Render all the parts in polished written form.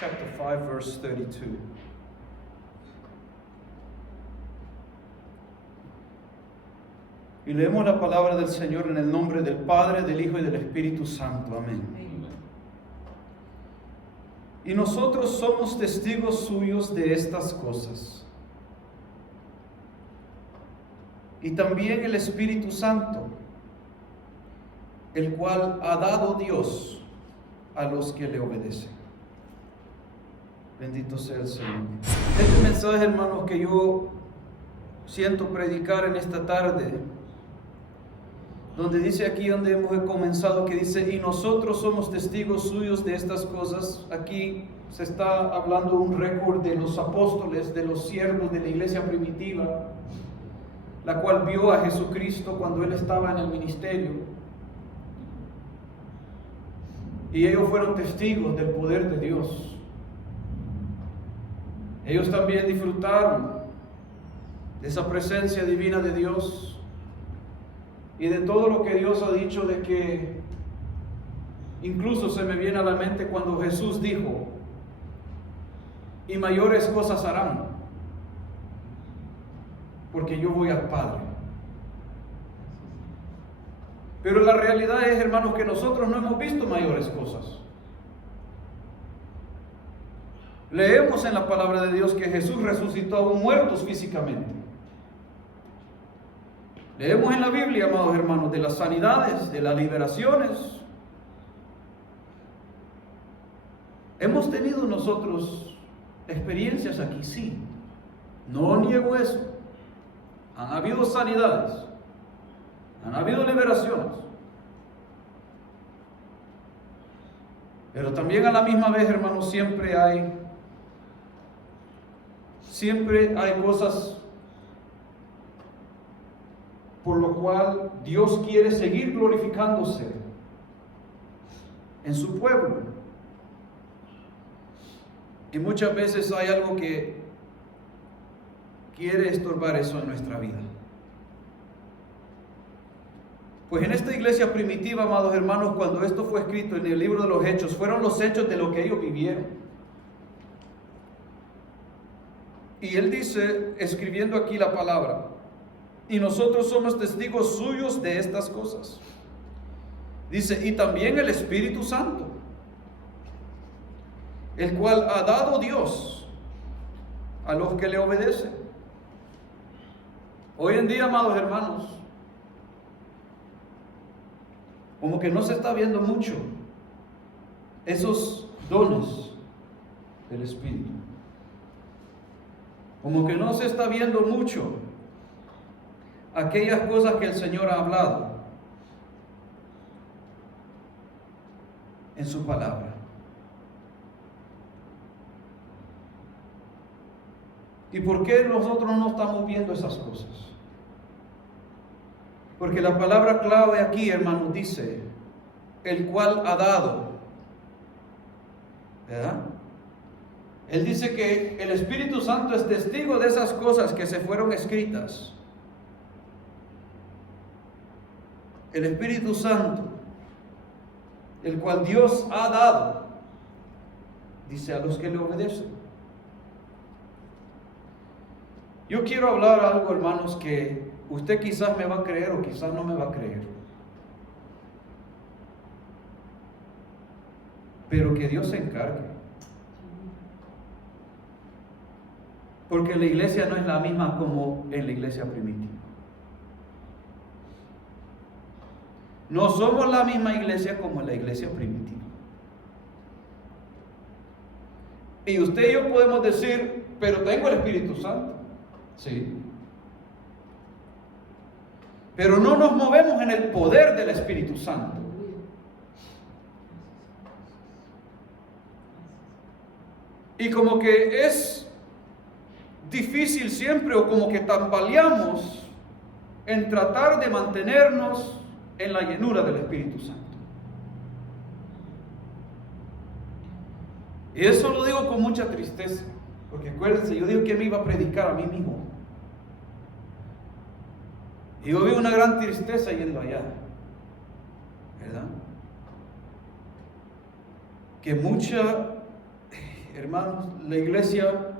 chapter 5, verse 32. Y leemos la palabra del Señor en el nombre del Padre, del Hijo y del Espíritu Santo. Amén. Y nosotros somos testigos suyos de estas cosas. Y también el Espíritu Santo, el cual ha dado Dios a los que le obedecen. Bendito sea el Señor. Este mensaje, hermanos, que yo siento predicar en esta tarde, donde dice aquí, donde hemos comenzado, que dice, y nosotros somos testigos suyos de estas cosas. Aquí se está hablando un récord de los apóstoles, de los siervos de la iglesia primitiva, la cual vio a Jesucristo cuando Él estaba en el ministerio. Y ellos fueron testigos del poder de Dios. Ellos también disfrutaron de esa presencia divina de Dios y de todo lo que Dios ha dicho, de que incluso se me viene a la mente cuando Jesús dijo, y mayores cosas harán, porque yo voy al Padre. Pero la realidad es, hermanos, que nosotros no hemos visto mayores cosas. Leemos en la palabra de Dios que Jesús resucitó a muertos físicamente. Leemos en la Biblia, amados hermanos, de las sanidades, de las liberaciones. Hemos tenido nosotros experiencias aquí, sí. No niego eso. Han habido sanidades. Han habido liberaciones. Pero también a la misma vez, hermanos, siempre hay cosas por lo cual Dios quiere seguir glorificándose en su pueblo. Y muchas veces hay algo que quiere estorbar eso en nuestra vida. Pues en esta iglesia primitiva, amados hermanos, cuando esto fue escrito en el libro de los Hechos, fueron los hechos de lo que ellos vivieron. Y él dice, escribiendo aquí la palabra, y nosotros somos testigos suyos de estas cosas. Dice, y también el Espíritu Santo, el cual ha dado Dios a los que le obedecen. Hoy en día, amados hermanos, como que no se está viendo mucho esos dones del Espíritu. Como que no se está viendo mucho aquellas cosas que el Señor ha hablado en su palabra. ¿Y por qué nosotros no estamos viendo esas cosas? Porque la palabra clave aquí, hermanos, dice, el cual ha dado, ¿verdad? Él dice que el Espíritu Santo es testigo de esas cosas que se fueron escritas. El Espíritu Santo, el cual Dios ha dado, dice, a los que le obedecen. Yo quiero hablar algo, hermanos, que usted quizás me va a creer o quizás no me va a creer. Pero que Dios se encargue. Porque la iglesia no es la misma como en la iglesia primitiva. No somos la misma iglesia como en la iglesia primitiva. Y usted y yo podemos decir, pero tengo el Espíritu Santo. Sí. Pero no nos movemos en el poder del Espíritu Santo. Y como que es difícil siempre, o como que tambaleamos en tratar de mantenernos en la llenura del Espíritu Santo. Y eso lo digo con mucha tristeza, porque acuérdense, yo digo que me iba a predicar a mí mismo. Y yo veo una gran tristeza yendo allá, ¿verdad? Que hermanos, la iglesia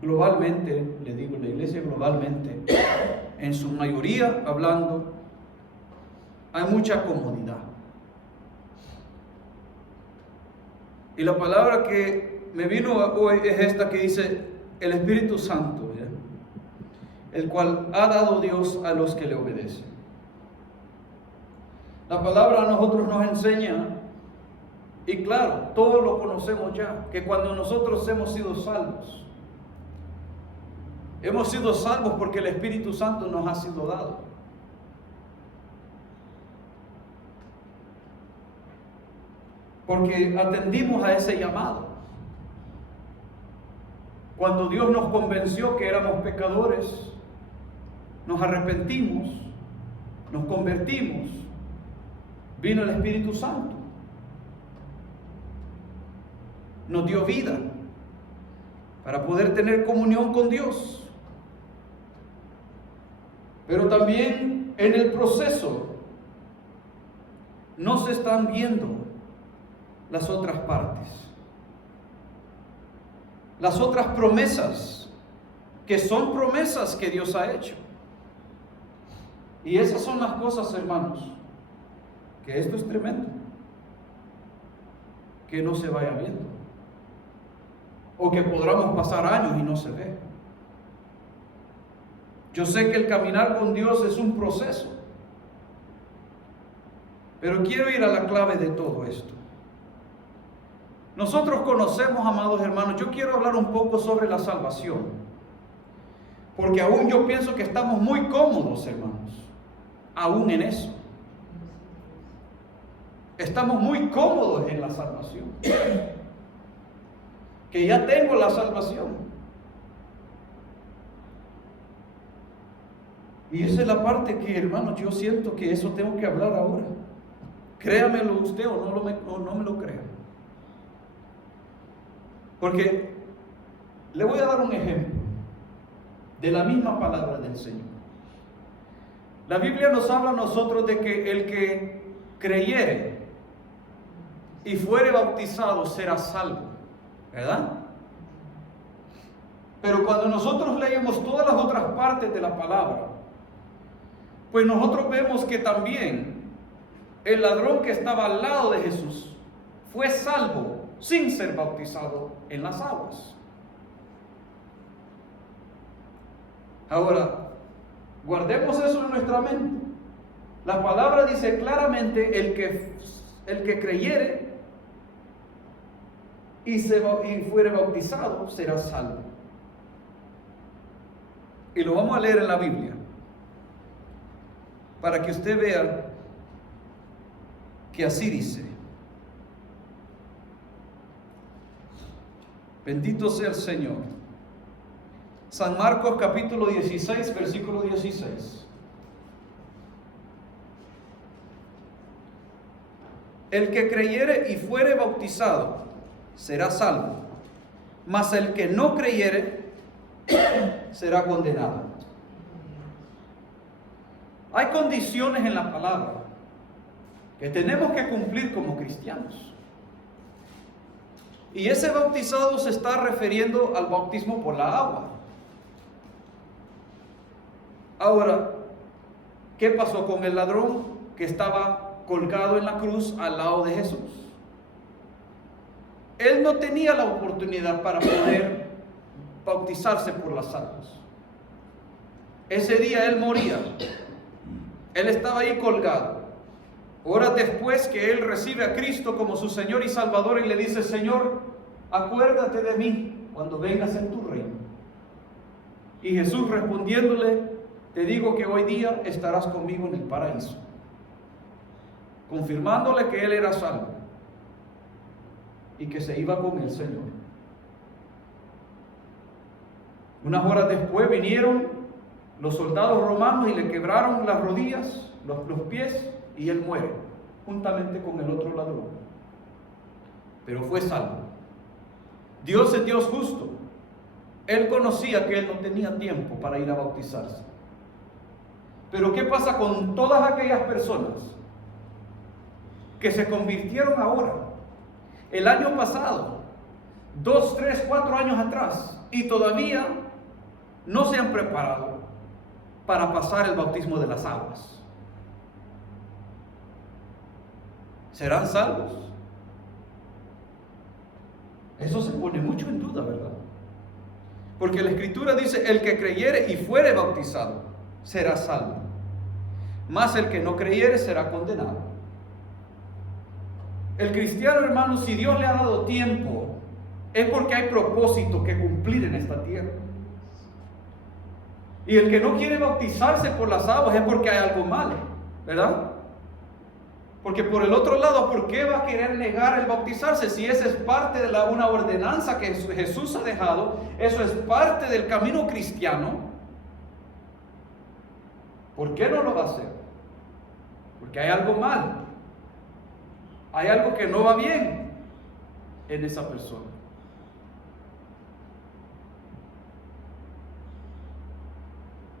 globalmente, le digo, la iglesia globalmente, en su mayoría hablando, hay mucha comodidad. Y la palabra que me vino hoy es esta que dice el Espíritu Santo, ¿ya? El cual ha dado Dios a los que le obedecen. La palabra a nosotros nos enseña, y claro, todos lo conocemos ya, que cuando nosotros hemos sido salvos porque el Espíritu Santo nos ha sido dado. Porque atendimos a ese llamado. Cuando Dios nos convenció que éramos pecadores, nos arrepentimos, nos convertimos, vino el Espíritu Santo. Nos dio vida para poder tener comunión con Dios. Pero también en el proceso no se están viendo las otras partes, las otras promesas, que son promesas que Dios ha hecho. Y esas son las cosas, hermanos, que esto es tremendo, que no se vaya viendo, o que podamos pasar años y no se ve. Yo sé que el caminar con Dios es un proceso, pero quiero ir a la clave de todo esto. Nosotros conocemos, amados hermanos, yo quiero hablar un poco sobre la salvación, porque aún yo pienso que estamos muy cómodos, hermanos, aún en eso. Estamos muy cómodos en la salvación, que ya tengo la salvación. Y esa es la parte que, hermanos, yo siento que eso tengo que hablar ahora. Créamelo usted o no me lo crea. Porque le voy a dar un ejemplo de la misma palabra del Señor. La Biblia nos habla a nosotros de que el que creyere y fuere bautizado será salvo, ¿verdad? Pero cuando nosotros leemos todas las otras partes de la palabra, pues nosotros vemos que también el ladrón que estaba al lado de Jesús fue salvo sin ser bautizado en las aguas. Ahora, guardemos eso en nuestra mente. La palabra dice claramente: el que creyere y fuere bautizado será salvo. Y lo vamos a leer en la Biblia, para que usted vea que así dice. Bendito sea el Señor. San Marcos capítulo 16, versículo 16. El que creyere y fuere bautizado será salvo, mas el que no creyere será condenado. Hay condiciones en la palabra que tenemos que cumplir como cristianos. Y ese bautizado se está refiriendo al bautismo por la agua. Ahora, ¿qué pasó con el ladrón que estaba colgado en la cruz al lado de Jesús? Él no tenía la oportunidad para poder bautizarse por las aguas. Ese día él moría. Él estaba ahí colgado. Horas después que él recibe a Cristo como su Señor y Salvador y le dice: Señor, acuérdate de mí cuando vengas en tu reino. Y Jesús respondiéndole: te digo que hoy día estarás conmigo en el paraíso. Confirmándole que él era salvo y que se iba con el Señor. Unas horas después vinieron los soldados romanos y le quebraron las rodillas, los pies, y él muere, juntamente con el otro ladrón. Pero fue salvo. Dios es Dios justo. Él conocía que él no tenía tiempo para ir a bautizarse. Pero ¿qué pasa con todas aquellas personas que se convirtieron ahora, el año pasado, 2, 3, 4 años atrás y todavía no se han preparado para pasar el bautismo de las aguas. ¿Serán salvos? Eso se pone mucho en duda, ¿verdad? Porque la Escritura dice, el que creyere y fuere bautizado será salvo, mas el que no creyere será condenado. El cristiano, hermano, si Dios le ha dado tiempo, es porque hay propósito que cumplir en esta tierra. Y el que no quiere bautizarse por las aguas es porque hay algo mal, ¿verdad? Porque por el otro lado, ¿por qué va a querer negar el bautizarse? Si esa es parte de una ordenanza que Jesús ha dejado, eso es parte del camino cristiano, ¿por qué no lo va a hacer? Porque hay algo mal, hay algo que no va bien en esa persona.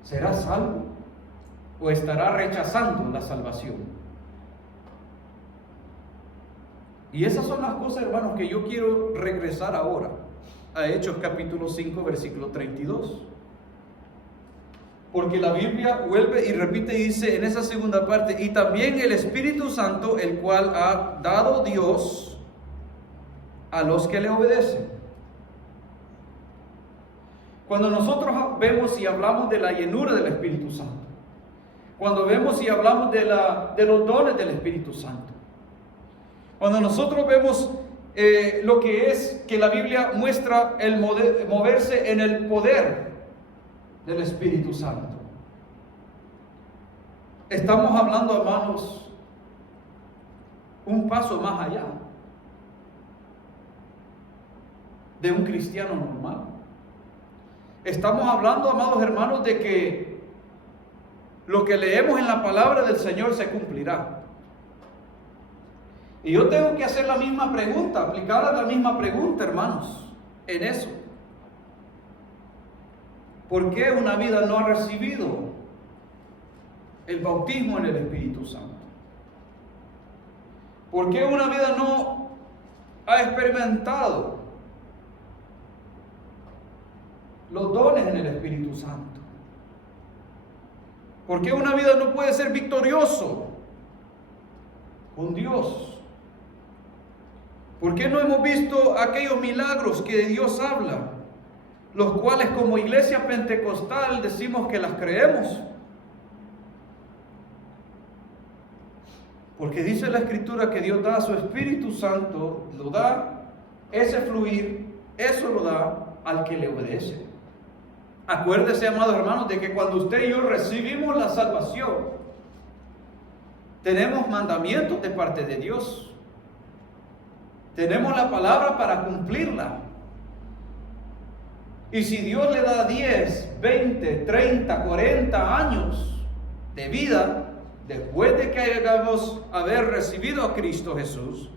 ¿Será salvo o estará rechazando la salvación? Y esas son las cosas, hermanos, que yo quiero regresar ahora a Hechos capítulo 5, versículo 32. Porque la Biblia vuelve y repite y dice en esa segunda parte, y también el Espíritu Santo, el cual ha dado Dios a los que le obedecen. Cuando nosotros vemos y hablamos de la llenura del Espíritu Santo, cuando vemos y hablamos de los dones del Espíritu Santo, cuando nosotros vemos lo que es que la Biblia muestra el moverse en el poder del Espíritu Santo, estamos hablando, hermanos, un paso más allá de un cristiano normal. Estamos hablando, amados hermanos, de que lo que leemos en la palabra del Señor se cumplirá. Y yo tengo que hacer la misma pregunta, aplicar la misma pregunta, hermanos, en eso. ¿Por qué una vida no ha recibido el bautismo en el Espíritu Santo? ¿Por qué una vida no ha experimentado los dones en el Espíritu Santo? ¿Por qué una vida no puede ser victorioso con Dios? ¿Por qué no hemos visto aquellos milagros que Dios habla, los cuales como iglesia pentecostal decimos que las creemos? Porque dice la Escritura que Dios da a su Espíritu Santo, lo da, ese fluir, eso lo da al que le obedece. Acuérdese, amados hermanos, de que cuando usted y yo recibimos la salvación, tenemos mandamientos de parte de Dios. Tenemos la palabra para cumplirla. Y si Dios le da 10, 20, 30, 40 años de vida, después de que hayamos haber recibido a Cristo Jesús,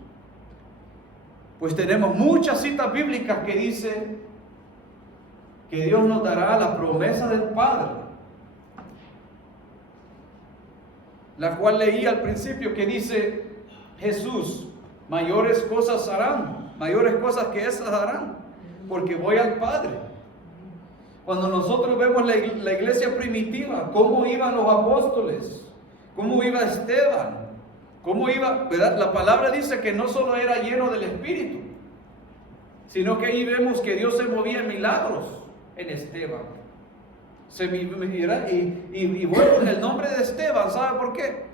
pues tenemos muchas citas bíblicas que dicen que Dios nos dará la promesa del Padre, la cual leí al principio, que dice Jesús, mayores cosas harán, mayores cosas que esas harán, porque voy al Padre. Cuando nosotros vemos la iglesia primitiva, cómo iban los apóstoles, cómo iba Esteban, cómo iba, ¿verdad? La palabra dice que no solo era lleno del Espíritu, sino que ahí vemos que Dios se movía en milagros en Esteban. Y bueno, en el nombre de Esteban, ¿sabe por qué?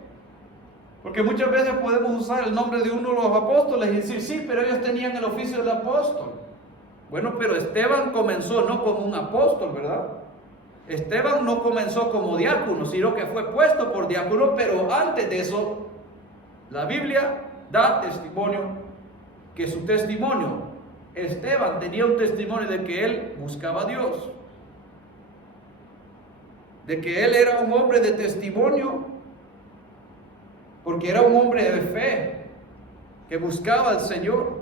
Porque muchas veces podemos usar el nombre de uno de los apóstoles y decir, sí, pero ellos tenían el oficio del apóstol. Bueno, pero Esteban comenzó no como un apóstol, ¿verdad? Esteban no comenzó como diácono, sino que fue puesto por diácono, pero antes de eso, la Biblia da testimonio que su testimonio, Esteban tenía un testimonio de que él buscaba a Dios, de que él era un hombre de testimonio, porque era un hombre de fe, que buscaba al Señor.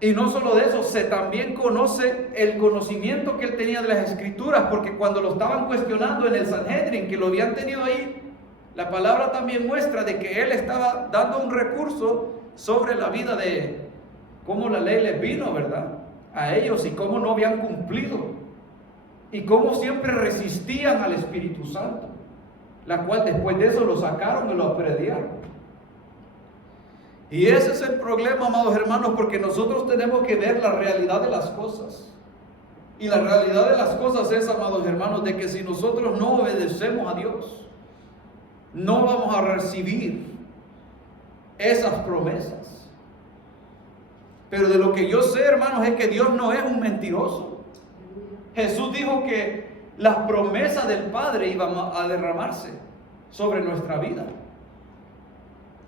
Y no solo de eso, se también conoce el conocimiento que él tenía de las Escrituras, porque cuando lo estaban cuestionando en el Sanhedrin, que lo habían tenido ahí, la palabra también muestra de que él estaba dando un recurso sobre la vida de cómo la ley les vino, ¿verdad? a ellos y cómo no habían cumplido y cómo siempre resistían al Espíritu Santo, la cual después de eso lo sacaron y lo apedrearon. Y ese es el problema, amados hermanos, porque nosotros tenemos que ver la realidad de las cosas. Y la realidad de las cosas es, amados hermanos, de que si nosotros no obedecemos a Dios, no vamos a recibir esas promesas. Pero de lo que yo sé, hermanos, es que Dios no es un mentiroso. Jesús dijo que las promesas del Padre iban a derramarse sobre nuestra vida.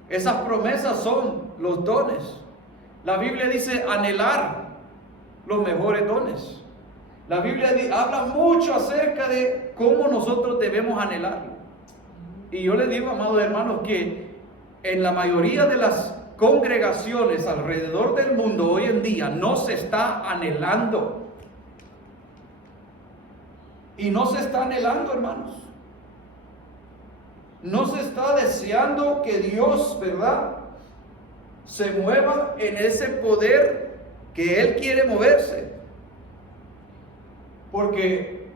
Esas promesas son los dones. La Biblia dice anhelar los mejores dones. La Biblia habla mucho acerca de cómo nosotros debemos anhelarlo. Y yo les digo, amados hermanos, que en la mayoría de las congregaciones alrededor del mundo hoy en día no se está anhelando. Y no se está anhelando, hermanos. No se está deseando que Dios, ¿verdad?, se mueva en ese poder que Él quiere moverse. Porque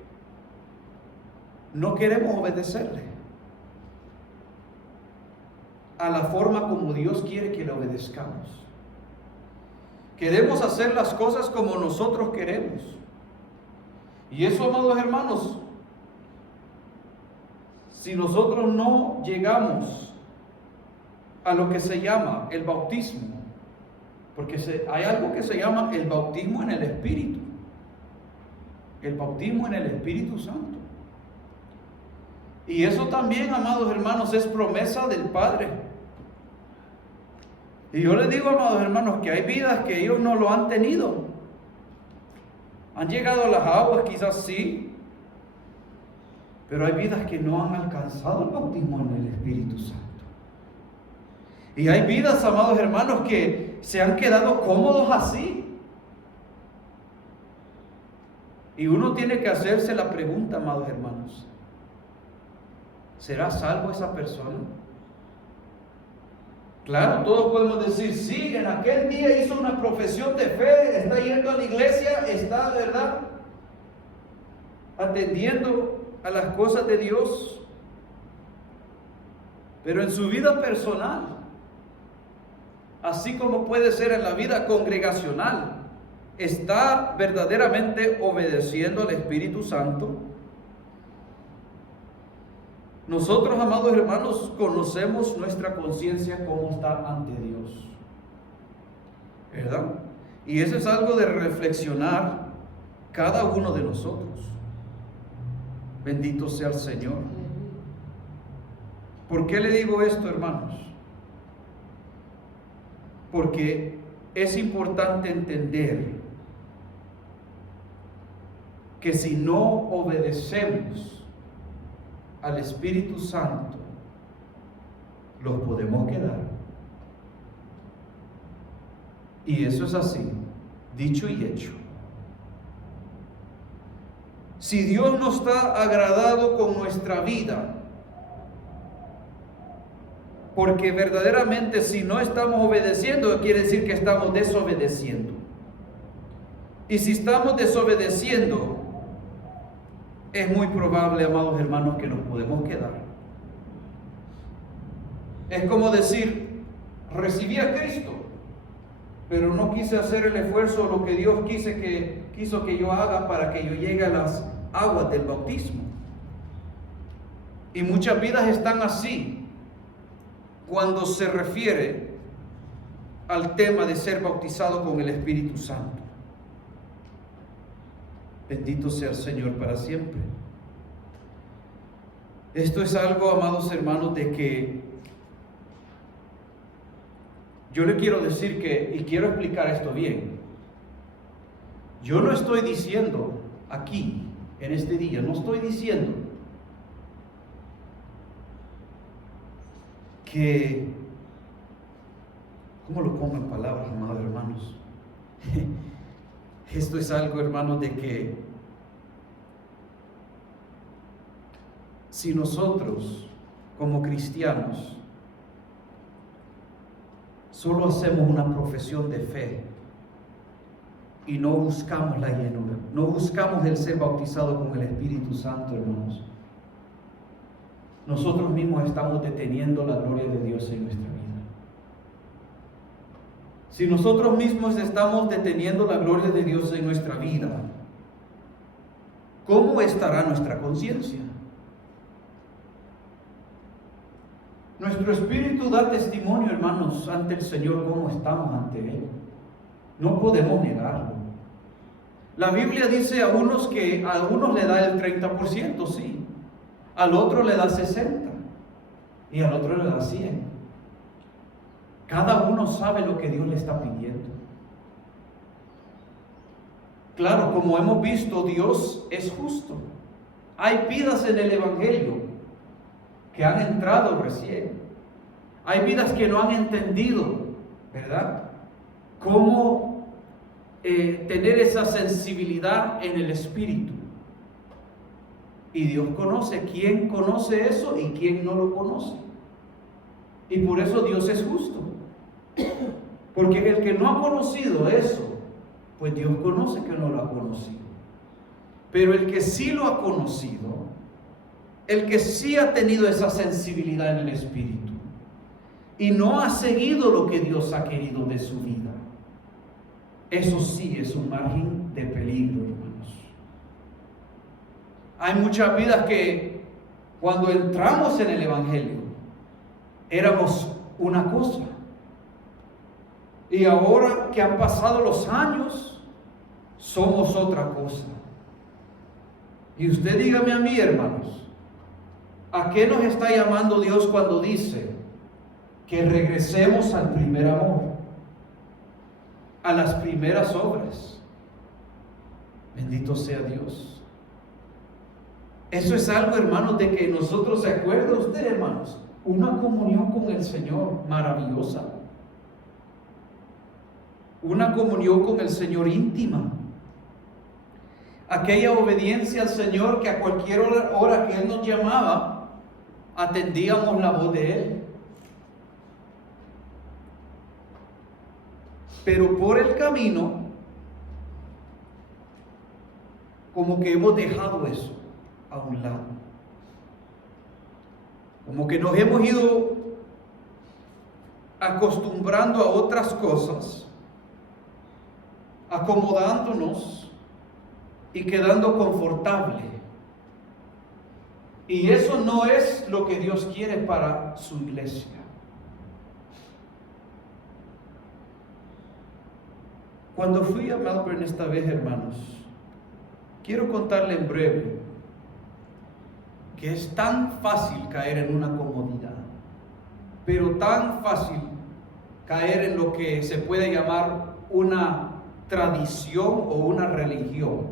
no queremos obedecerle a la forma como Dios quiere que le obedezcamos. Queremos hacer las cosas como nosotros queremos. Y eso, amados hermanos, si nosotros no llegamos a lo que se llama el bautismo, porque hay algo que se llama el bautismo en el Espíritu, el bautismo en el Espíritu Santo. Y eso también, amados hermanos, es promesa del Padre. Y yo les digo, amados hermanos, que hay vidas que ellos no lo han tenido. Han llegado a las aguas, quizás sí, pero hay vidas que no han alcanzado el bautismo en el Espíritu Santo. Y hay vidas, amados hermanos, que se han quedado cómodos así. Y uno tiene que hacerse la pregunta, amados hermanos, ¿será salvo esa persona? Claro, todos podemos decir, sí, en aquel día hizo una profesión de fe, está yendo a la iglesia, está, ¿verdad?, atendiendo a las cosas de Dios. Pero en su vida personal, así como puede ser en la vida congregacional, ¿está verdaderamente obedeciendo al Espíritu Santo? Nosotros, amados hermanos, conocemos nuestra conciencia cómo está ante Dios, ¿verdad? Y eso es algo de reflexionar cada uno de nosotros. Bendito sea el Señor. ¿Por qué le digo esto, hermanos? Porque es importante entender que si no obedecemos al Espíritu Santo, los podemos quedar. Y eso es así, dicho y hecho. Si Dios no está agradado con nuestra vida, porque verdaderamente si no estamos obedeciendo, quiere decir que estamos desobedeciendo. Y si estamos desobedeciendo, es muy probable, amados hermanos, que nos podemos quedar. Es como decir, recibí a Cristo, pero no quise hacer el esfuerzo, lo que Dios quiso que yo haga para que yo llegue a las aguas del bautismo. Y muchas vidas están así cuando se refiere al tema de ser bautizado con el Espíritu Santo. Bendito sea el Señor para siempre. Esto es algo, amados hermanos, de que yo le quiero decir y quiero explicar esto bien. Yo no estoy diciendo aquí, en este día, no estoy diciendo que, ¿cómo lo pongo en palabras, amados hermanos? Esto es algo, hermanos, de que si nosotros, como cristianos, solo hacemos una profesión de fe, y no buscamos la llenura, no buscamos el ser bautizado con el Espíritu Santo, hermanos, nosotros mismos estamos deteniendo la gloria de Dios en nuestra vida. Si nosotros mismos estamos deteniendo la gloria de Dios en nuestra vida, ¿cómo estará nuestra conciencia? Nuestro espíritu da testimonio, hermanos, ante el Señor, cómo estamos ante Él. No podemos negarlo. La Biblia dice a unos que a algunos le da el 30%, sí. Al otro le da 60% y al otro le da 100%. Cada uno sabe lo que Dios le está pidiendo. Claro, como hemos visto, Dios es justo. Hay vidas en el Evangelio que han entrado recién. Hay vidas que no han entendido, ¿verdad?, cómo tener esa sensibilidad en el Espíritu. Y Dios conoce quién conoce eso y quién no lo conoce. Y por eso Dios es justo. Porque el que no ha conocido eso, pues Dios conoce que no lo ha conocido. Pero el que sí lo ha conocido, el que sí ha tenido esa sensibilidad en el Espíritu y no ha seguido lo que Dios ha querido de su vida, eso sí es un margen de peligro, hermanos. Hay muchas vidas que cuando entramos en el Evangelio éramos una cosa, y ahora que han pasado los años somos otra cosa. Y usted dígame a mí, hermanos, ¿a qué nos está llamando Dios cuando dice que regresemos al primer amor, a las primeras obras? Bendito sea Dios. Eso es algo, hermanos, de que nosotros, ¿se acuerda usted, hermanos? Una comunión con el Señor maravillosa. Una comunión con el Señor íntima. Aquella obediencia al Señor que a cualquier hora que Él nos llamaba, atendíamos la voz de Él. Pero por el camino, como que hemos dejado eso a un lado. Como que nos hemos ido acostumbrando a otras cosas, acomodándonos y quedando confortable. Y eso no es lo que Dios quiere para su iglesia. Cuando fui a Melbourne esta vez, hermanos, quiero contarle en breve que es tan fácil caer en una comodidad, pero tan fácil caer en lo que se puede llamar una tradición o una religión,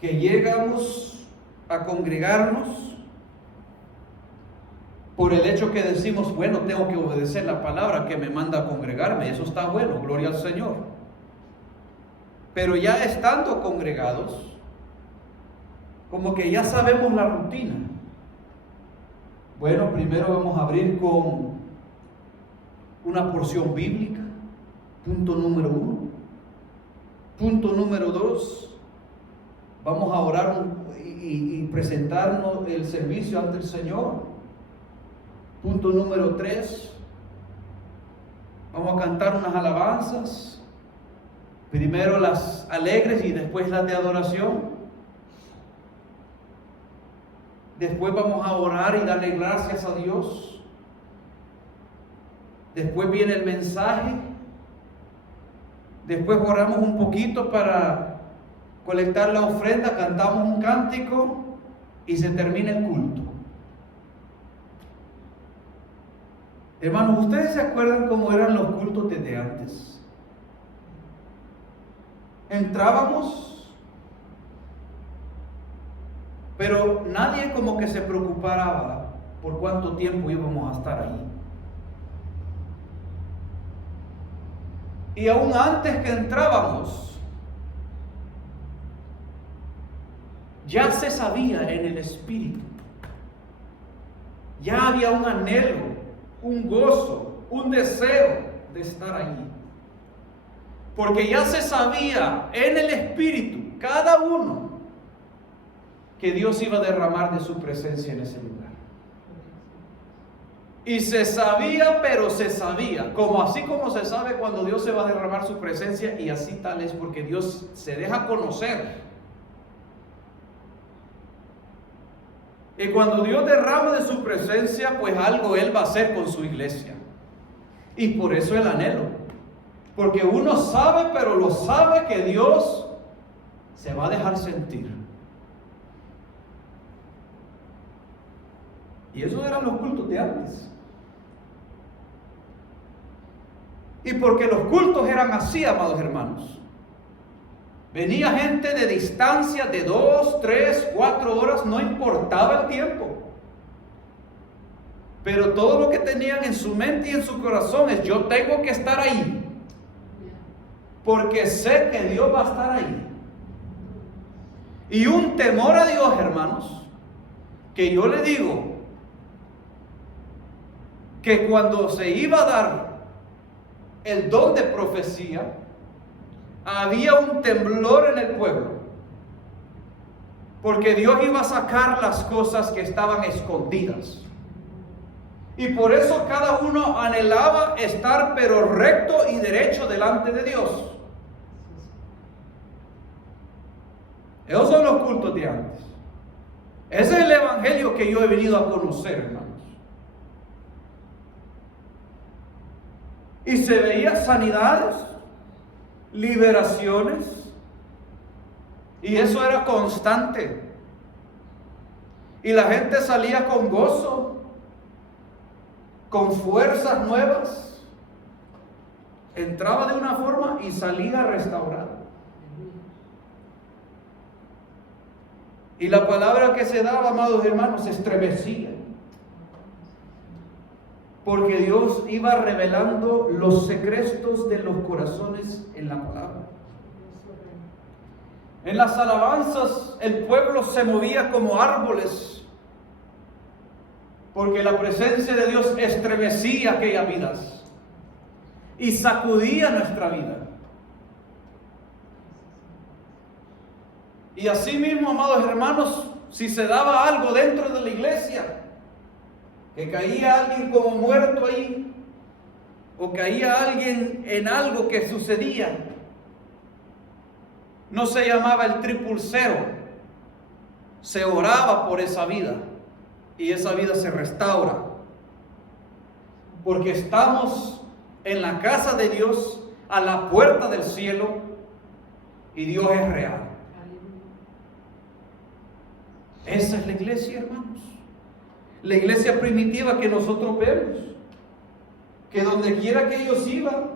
que llegamos a congregarnos por el hecho que decimos, bueno, tengo que obedecer la palabra que me manda a congregarme, eso está bueno, gloria al Señor. Pero ya estando congregados, como que ya sabemos la rutina. Bueno, primero vamos a abrir con una porción bíblica, punto número 1. Punto número 2, vamos a orar y presentarnos el servicio ante el Señor. Punto número 3, vamos a cantar unas alabanzas, primero las alegres y después las de adoración. Después vamos a orar y darle gracias a Dios. Después viene el mensaje. Después oramos un poquito para colectar la ofrenda, cantamos un cántico y se termina el culto. Hermanos, ¿ustedes se acuerdan cómo eran los cultos desde antes? Entrábamos, pero nadie como que se preocupaba por cuánto tiempo íbamos a estar ahí. Y aún antes que entrábamos, ya se sabía en el espíritu, ya había un anhelo, un gozo, un deseo de estar allí. Porque ya se sabía en el Espíritu, cada uno, que Dios iba a derramar de su presencia en ese lugar. Y se sabía, pero se sabía, así como se sabe cuando Dios se va a derramar su presencia, y así tal es porque Dios se deja conocer. Y cuando Dios derrama de su presencia, pues algo Él va a hacer con su iglesia. Y por eso el anhelo. Porque uno sabe, pero lo sabe que Dios se va a dejar sentir. Y esos eran los cultos de antes. Y porque los cultos eran así, amados hermanos. Venía gente de distancia de 2, 3, 4 horas, no importaba el tiempo. Pero todo lo que tenían en su mente y en su corazón es: yo tengo que estar ahí. Porque sé que Dios va a estar ahí. Y un temor a Dios, hermanos, que yo le digo, que cuando se iba a dar el don de profecía, había un temblor en el pueblo, porque Dios iba a sacar las cosas que estaban escondidas. Y por eso cada uno anhelaba estar pero recto y derecho delante de Dios. Esos son los cultos de antes. Ese es el evangelio que yo he venido a conocer, hermanos. Y se veía sanidades, liberaciones, y eso era constante. Y la gente salía con gozo, con fuerzas nuevas, entraba de una forma y salía restaurado. Y la palabra que se daba, amados hermanos, se estremecía. Porque Dios iba revelando los secretos de los corazones en la palabra. En las alabanzas el pueblo se movía como árboles, porque la presencia de Dios estremecía aquellas vidas y sacudía nuestra vida. Y así mismo, amados hermanos, si se daba algo dentro de la iglesia, que caía alguien como muerto ahí, o caía alguien en algo que sucedía, no se llamaba el 000, se oraba por esa vida, y esa vida se restaura, porque estamos en la casa de Dios, a la puerta del cielo, y Dios es real. Esa es la iglesia, hermanos. La iglesia primitiva que nosotros vemos, que donde quiera que ellos iban,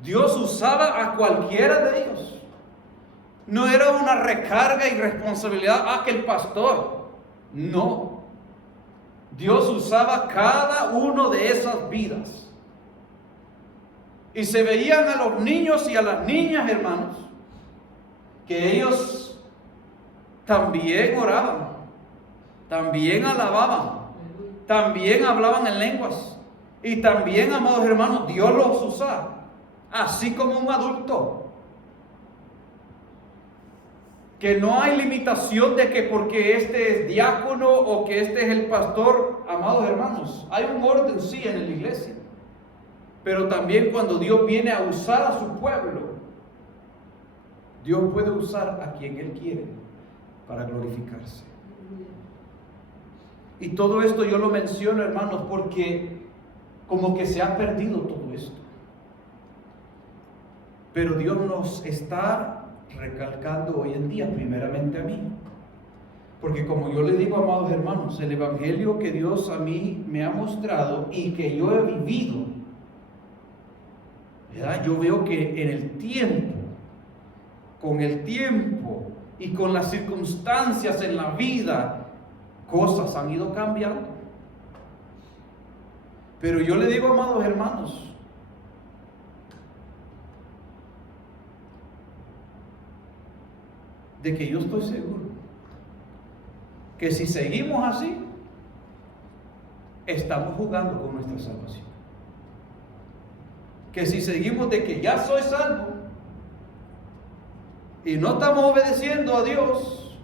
Dios usaba a cualquiera de ellos. No era una recarga y responsabilidad que el pastor. No. Dios usaba cada uno de esas vidas. Y se veían a los niños y a las niñas, hermanos, que ellos también oraban, también alababan, también hablaban en lenguas, y también, amados hermanos, Dios los usaba, así como un adulto. Que no hay limitación de que porque este es diácono o que este es el pastor, amados hermanos, hay un orden sí en la iglesia, pero también cuando Dios viene a usar a su pueblo, Dios puede usar a quien Él quiere para glorificarse. Y todo esto yo lo menciono, hermanos, porque como que se ha perdido todo esto. Pero Dios nos está recalcando hoy en día, primeramente a mí. Porque como yo le digo, amados hermanos, el evangelio que Dios a mí me ha mostrado y que yo he vivido, ¿verdad? Yo veo que en el tiempo, con el tiempo y con las circunstancias en la vida, cosas han ido cambiando. Pero yo le digo, amados hermanos, de que yo estoy seguro que si seguimos así, estamos jugando con nuestra salvación. Que si seguimos de que ya soy salvo, y no estamos obedeciendo a Dios,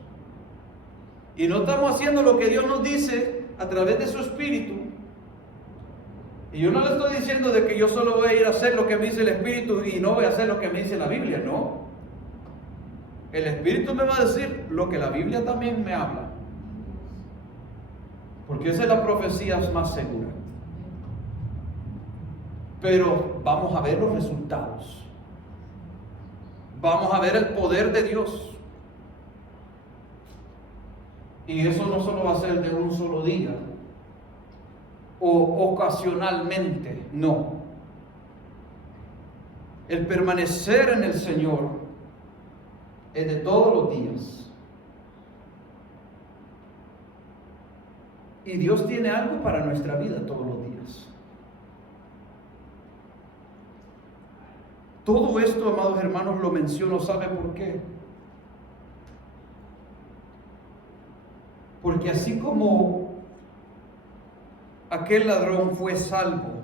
y no estamos haciendo lo que Dios nos dice a través de su Espíritu, y yo no le estoy diciendo de que yo solo voy a ir a hacer lo que me dice el Espíritu y no voy a hacer lo que me dice la Biblia, no. El Espíritu me va a decir lo que la Biblia también me habla, porque esa es la profecía más segura. Pero vamos a ver los resultados. Vamos a ver el poder de Dios. Y eso no solo va a ser de un solo día o ocasionalmente, no. El permanecer en el Señor es de todos los días. Y Dios tiene algo para nuestra vida todos los días. Todo esto, amados hermanos, lo menciono, ¿sabe por qué? Porque así como aquel ladrón fue salvo,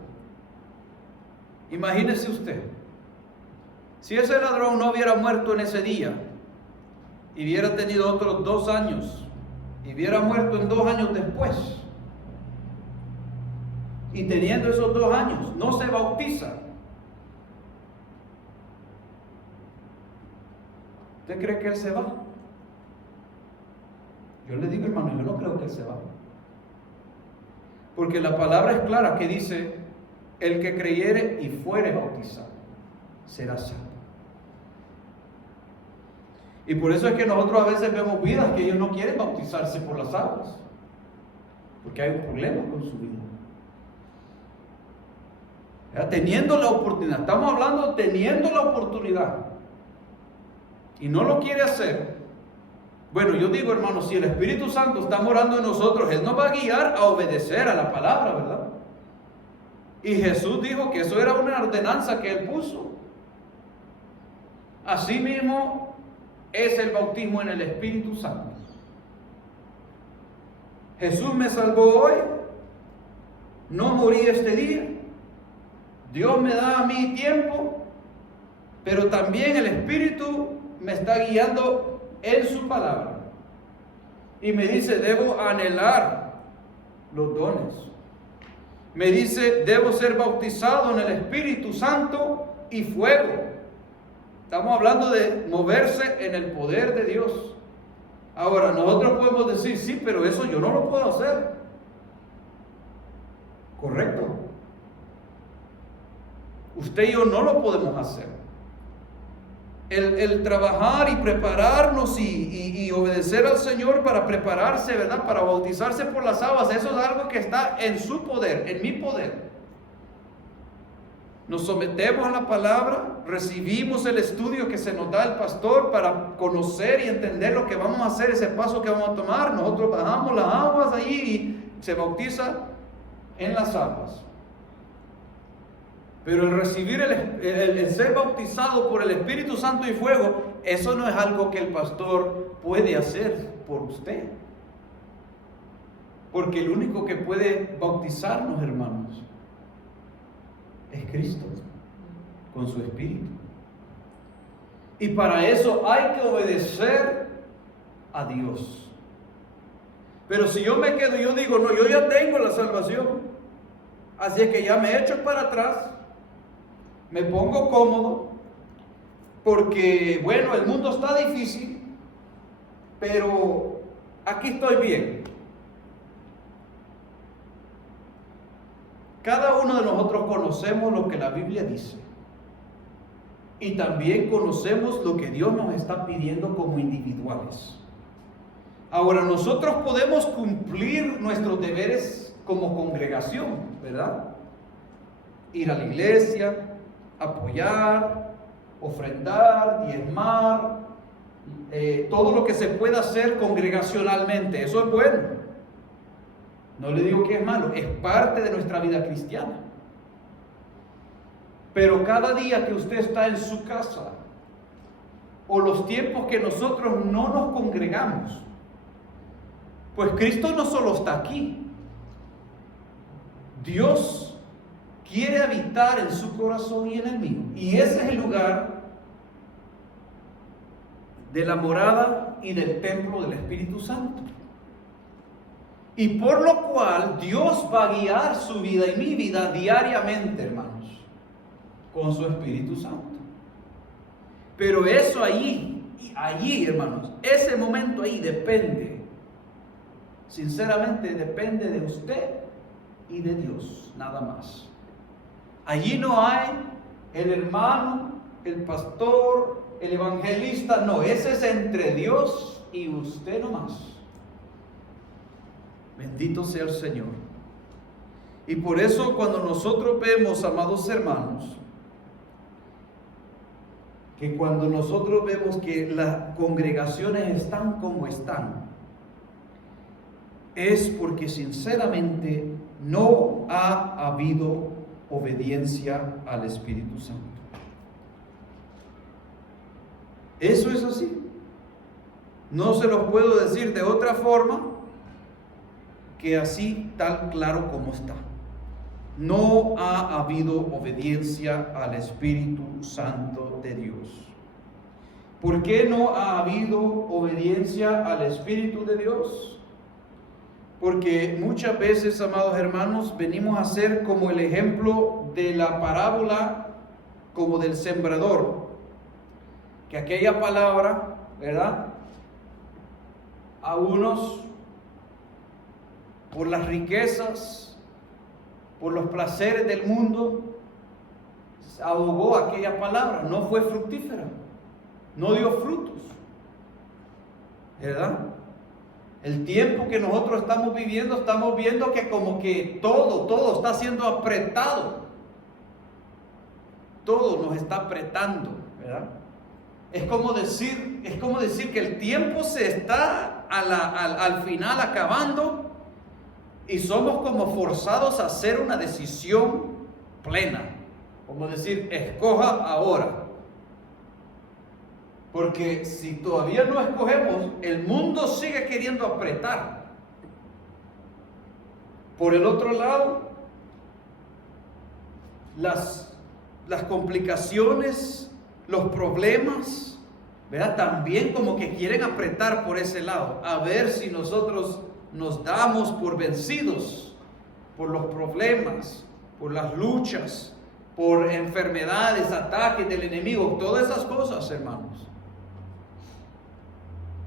imagínese usted, si ese ladrón no hubiera muerto en ese día y hubiera tenido otros 2 años y hubiera muerto en 2 años después, y teniendo esos 2 años no se bautiza, ¿usted cree que él se va? Yo le digo, hermano, yo no creo que él se va. Porque la palabra es clara que dice, el que creyere y fuere bautizado será salvo. Y por eso es que nosotros a veces vemos vidas que ellos no quieren bautizarse por las aguas, porque hay un problema con su vida. Teniendo la oportunidad, estamos hablando teniendo la oportunidad, y no lo quiere hacer. Bueno, yo digo, hermano, si el Espíritu Santo está morando en nosotros, Él nos va a guiar a obedecer a la palabra, ¿verdad? Y Jesús dijo que eso era una ordenanza que Él puso. Asimismo es el bautismo en el Espíritu Santo. Jesús me salvó hoy, no morí este día, Dios me da a mí tiempo, pero también el Espíritu me está guiando en su palabra y me dice, debo anhelar los dones. Me dice, debo ser bautizado en el Espíritu Santo y fuego. Estamos hablando de moverse en el poder de Dios. Ahora, nosotros podemos decir, sí, pero eso yo no lo puedo hacer. Correcto. Usted y yo no lo podemos hacer. El trabajar y prepararnos y obedecer al Señor para prepararse, ¿verdad? Para bautizarse por las aguas, eso es algo que está en su poder, en mi poder. Nos sometemos a la palabra, recibimos el estudio que se nos da el pastor para conocer y entender lo que vamos a hacer, ese paso que vamos a tomar. Nosotros bajamos las aguas allí y se bautiza en las aguas. Pero el recibir, el ser bautizado por el Espíritu Santo y fuego, eso no es algo que el pastor puede hacer por usted. Porque el único que puede bautizarnos, hermanos, es Cristo, con su Espíritu. Y para eso hay que obedecer a Dios. Pero si yo me quedo y yo digo, no, yo ya tengo la salvación, así es que ya me echo para atrás, me pongo cómodo, porque bueno, el mundo está difícil, pero aquí estoy bien. Cada uno de nosotros conocemos lo que la Biblia dice, y también conocemos lo que Dios nos está pidiendo como individuales. Ahora, nosotros podemos cumplir nuestros deberes como congregación, ¿verdad? Ir a la iglesia, apoyar, ofrendar, diezmar, todo lo que se pueda hacer congregacionalmente, eso es bueno. No le digo que es malo, es parte de nuestra vida cristiana. Pero cada día que usted está en su casa, o los tiempos que nosotros no nos congregamos, pues Cristo no solo está aquí, Dios quiere habitar en su corazón y en el mío. Y ese es el lugar de la morada y del templo del Espíritu Santo. Y por lo cual Dios va a guiar su vida y mi vida diariamente, hermanos, con su Espíritu Santo. Pero eso allí, hermanos, ese momento ahí depende, sinceramente depende de usted y de Dios, nada más. Allí no hay el hermano, el pastor, el evangelista, no, ese es entre Dios y usted nomás. Bendito sea el Señor. Y por eso cuando nosotros vemos, amados hermanos, que cuando nosotros vemos que las congregaciones están como están, es porque sinceramente no ha habido obediencia al Espíritu Santo. Eso es así. No se los puedo decir de otra forma que así tal claro como está. No ha habido obediencia al Espíritu Santo de Dios. ¿Por qué no ha habido obediencia al Espíritu de Dios? Porque muchas veces, amados hermanos, venimos a ser como el ejemplo de la parábola, como del sembrador. Que aquella palabra, ¿verdad? A unos, por las riquezas, por los placeres del mundo, ahogó aquella palabra, no fue fructífera, no dio frutos, ¿verdad? El tiempo que nosotros estamos viviendo, estamos viendo que como que todo está siendo apretado, todo nos está apretando, ¿verdad? Es como decir que el tiempo se está al final acabando y somos como forzados a hacer una decisión plena. Como decir, escoja ahora. Porque si todavía no escogemos, el mundo sigue queriendo apretar. Por el otro lado, las complicaciones, los problemas, ¿verdad? También como que quieren apretar por ese lado, a ver si nosotros nos damos por vencidos por los problemas, por las luchas, por enfermedades, ataques del enemigo, todas esas cosas, hermanos.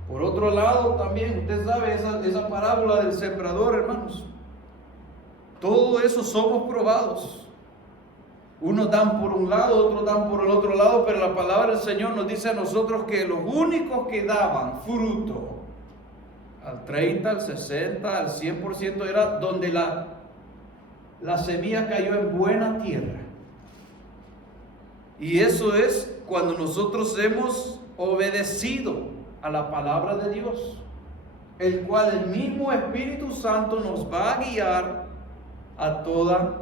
Por otro lado también, usted sabe esa parábola del sembrador, hermanos. Todo eso somos probados. Unos dan por un lado, otros dan por el otro lado, pero la palabra del Señor nos dice a nosotros que los únicos que daban fruto al 30, al 60, al 100% era donde la semilla cayó en buena tierra. Y eso es cuando nosotros hemos obedecido a la palabra de Dios, el cual el mismo Espíritu Santo nos va a guiar a toda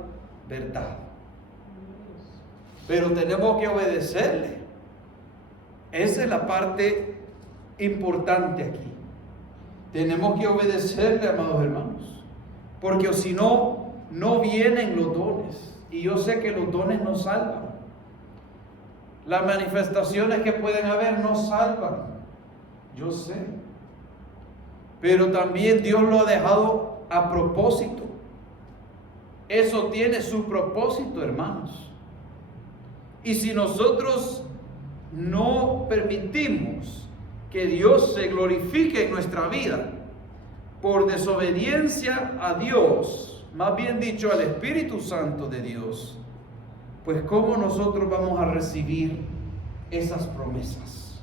verdad. Pero tenemos que obedecerle. Esa es la parte importante aquí. Tenemos que obedecerle, amados hermanos, porque si no, no vienen los dones. Y yo sé que los dones no salvan. Las manifestaciones que pueden haber no salvan. Yo sé. Pero también Dios lo ha dejado a propósito. Eso tiene su propósito, hermanos. Y si nosotros no permitimos que Dios se glorifique en nuestra vida por desobediencia a Dios, más bien dicho al Espíritu Santo de Dios, pues ¿cómo nosotros vamos a recibir esas promesas?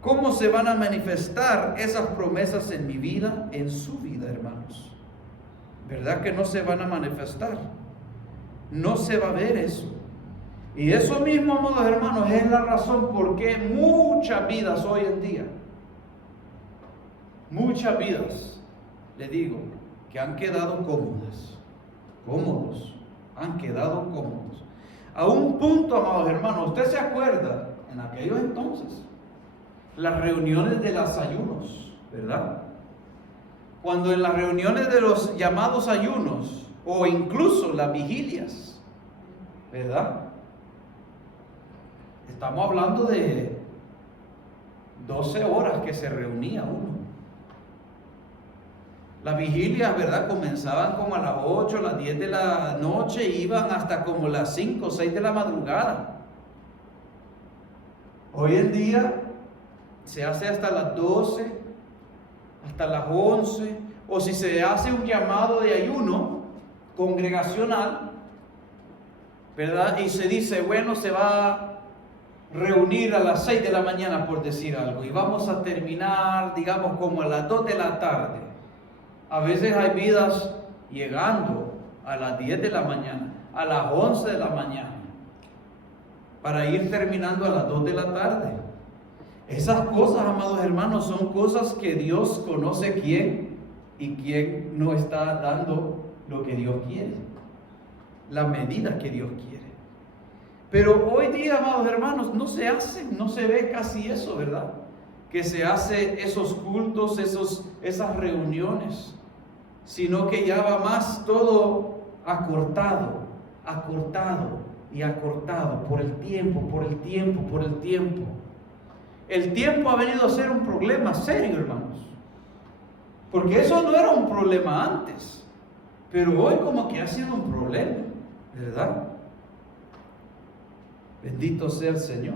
¿Cómo se van a manifestar esas promesas en mi vida, en su vida, hermanos? ¿Verdad que no se van a manifestar? No se va a ver eso. Y eso mismo, amados hermanos, es la razón por qué muchas vidas hoy en día, muchas vidas, le digo, que han quedado cómodos, han quedado cómodos. A un punto, amados hermanos, usted se acuerda, en aquellos entonces, las reuniones de los ayunos, ¿verdad? Cuando en las reuniones de los llamados ayunos, o incluso las vigilias, ¿verdad? Estamos hablando de 12 horas que se reunía uno. Las vigilias, ¿verdad? Comenzaban como a las 8, las 10 de la noche, e iban hasta como las 5 o 6 de la madrugada. Hoy en día se hace hasta las 12, hasta las 11, o si se hace un llamado de ayuno congregacional, ¿verdad? Y se dice, bueno, se va a reunir a las 6 de la mañana, por decir algo, y vamos a terminar, digamos, como a las 2 de la tarde. A veces hay vidas llegando a las 10 de la mañana, a las 11 de la mañana, para ir terminando a las 2 de la tarde. Esas cosas, amados hermanos, son cosas que Dios conoce quién y quién no está dando lo que Dios quiere, la medida que Dios quiere. Pero hoy día, amados hermanos, no se hace, no se ve casi eso, ¿verdad? Que se hace esos cultos, esas reuniones, sino que ya va más todo acortado y acortado por el tiempo. El tiempo ha venido a ser un problema serio, hermanos, porque eso no era un problema antes, pero hoy como que ha sido un problema, ¿verdad? Bendito sea el Señor.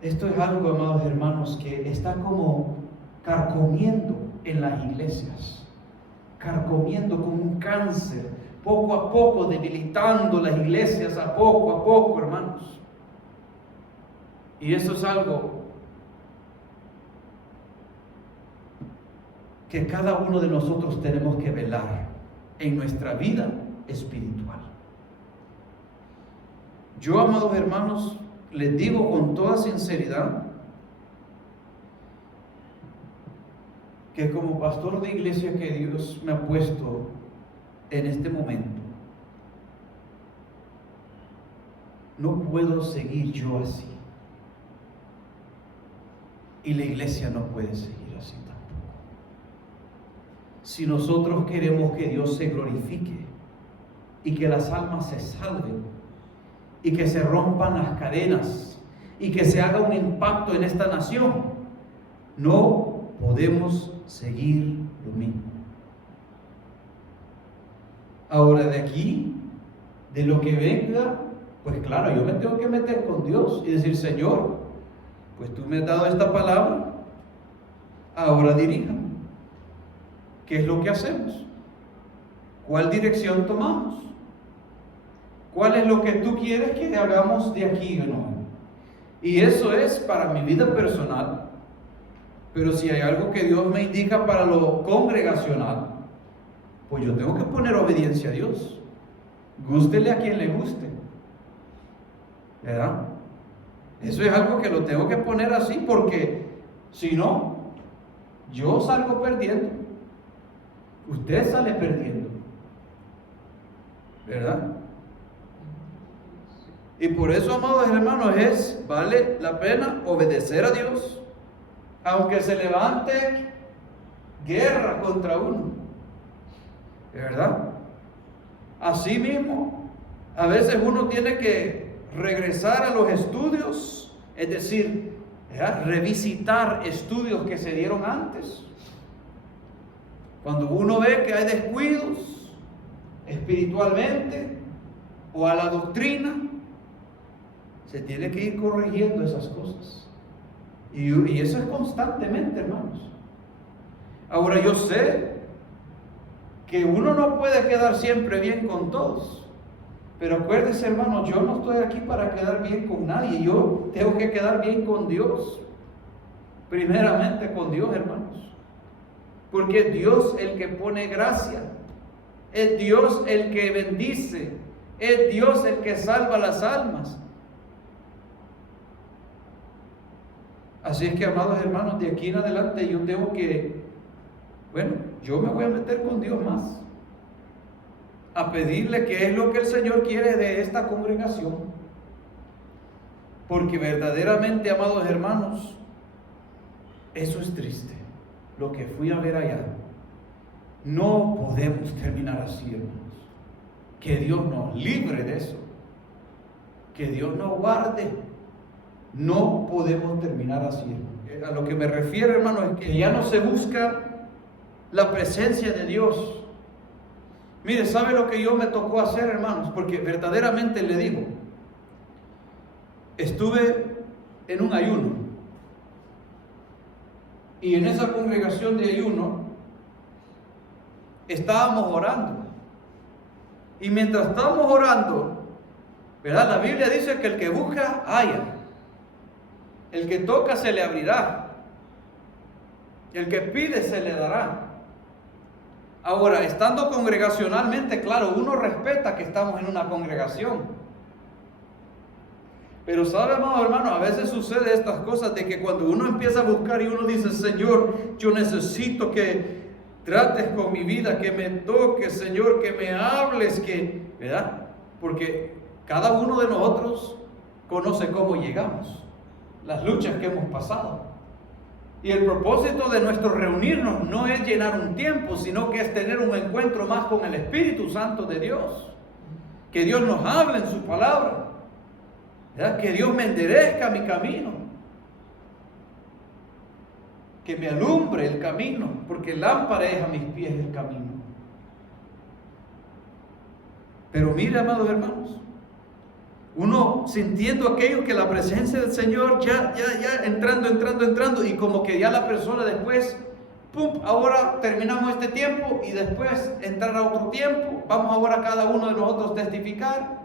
Esto es algo, amados hermanos, que está como carcomiendo en las iglesias, carcomiendo como un cáncer, poco a poco debilitando las iglesias, a poco, hermanos. Y eso es algo que cada uno de nosotros tenemos que velar en nuestra vida espiritual. Yo, amados hermanos, les digo con toda sinceridad que como pastor de iglesia que Dios me ha puesto en este momento, no puedo seguir yo así. Y la iglesia no puede seguir así tampoco. Si nosotros queremos que Dios se glorifique y que las almas se salven y que se rompan las cadenas y que se haga un impacto en esta nación, no podemos seguir lo mismo. Ahora, de aquí, de lo que venga, pues claro, yo me tengo que meter con Dios y decir, Señor, pues tú me has dado esta palabra, ahora diríjame. ¿Qué es lo que hacemos? ¿Cuál dirección tomamos? ¿Cuál es lo que tú quieres que hagamos de aquí o no? Y eso es para mi vida personal. Pero si hay algo que Dios me indica para lo congregacional, pues yo tengo que poner obediencia a Dios. Gústele a quien le guste, ¿verdad? Eso es algo que lo tengo que poner así, porque si no, yo salgo perdiendo, usted sale perdiendo, ¿verdad? Y por eso, amados hermanos, vale la pena obedecer a Dios, aunque se levante guerra contra uno, ¿verdad? Así mismo, a veces uno tiene que regresar a los estudios, es decir, revisitar estudios que se dieron antes. Cuando uno ve que hay descuidos espiritualmente o a la doctrina, se tiene que ir corrigiendo esas cosas. Y eso es constantemente, hermanos. Ahora, yo sé que uno no puede quedar siempre bien con todos, pero acuérdense, hermanos, yo no estoy aquí para quedar bien con nadie. Yo tengo que quedar bien con Dios, primeramente con Dios, hermanos, porque es Dios el que pone gracia, es Dios el que bendice, es Dios el que salva las almas. Así es que, amados hermanos, de aquí en adelante yo tengo que, yo me voy a meter con Dios más, a pedirle qué es lo que el Señor quiere de esta congregación, porque verdaderamente, amados hermanos, eso es triste, lo que fui a ver allá. No podemos terminar así, hermanos. Que Dios nos libre de eso, que Dios nos guarde. no podemos terminar así. A lo que me refiero, hermano, es que ya no se busca la presencia de Dios. Mire, ¿sabe lo que yo me tocó hacer, hermanos? Porque verdaderamente le digo, estuve en un ayuno. Y en esa congregación de ayuno estábamos orando. Y mientras estábamos orando, ¿verdad? La Biblia dice que el que busca, halla. El que toca, se le abrirá. El que pide, se le dará. Ahora, estando congregacionalmente, claro, uno respeta que estamos en una congregación. Pero sabe, amado hermano, a veces sucede estas cosas de que cuando uno empieza a buscar y uno dice, Señor, yo necesito que trates con mi vida, que me toques, Señor, que me hables, que, ¿verdad? Porque cada uno de nosotros conoce cómo llegamos, las luchas que hemos pasado. Y el propósito de nuestro reunirnos no es llenar un tiempo, sino que es tener un encuentro más con el Espíritu Santo de Dios. Que Dios nos hable en su palabra. ¿Verdad? Que Dios me enderezca mi camino. Que me alumbre el camino, porque lámpara es a mis pies el camino. Pero mire, amados hermanos, uno sintiendo aquello que la presencia del Señor ya entrando, y como que ya la persona después, pum, ahora terminamos este tiempo y después entrar a otro tiempo, vamos ahora cada uno de nosotros testificar.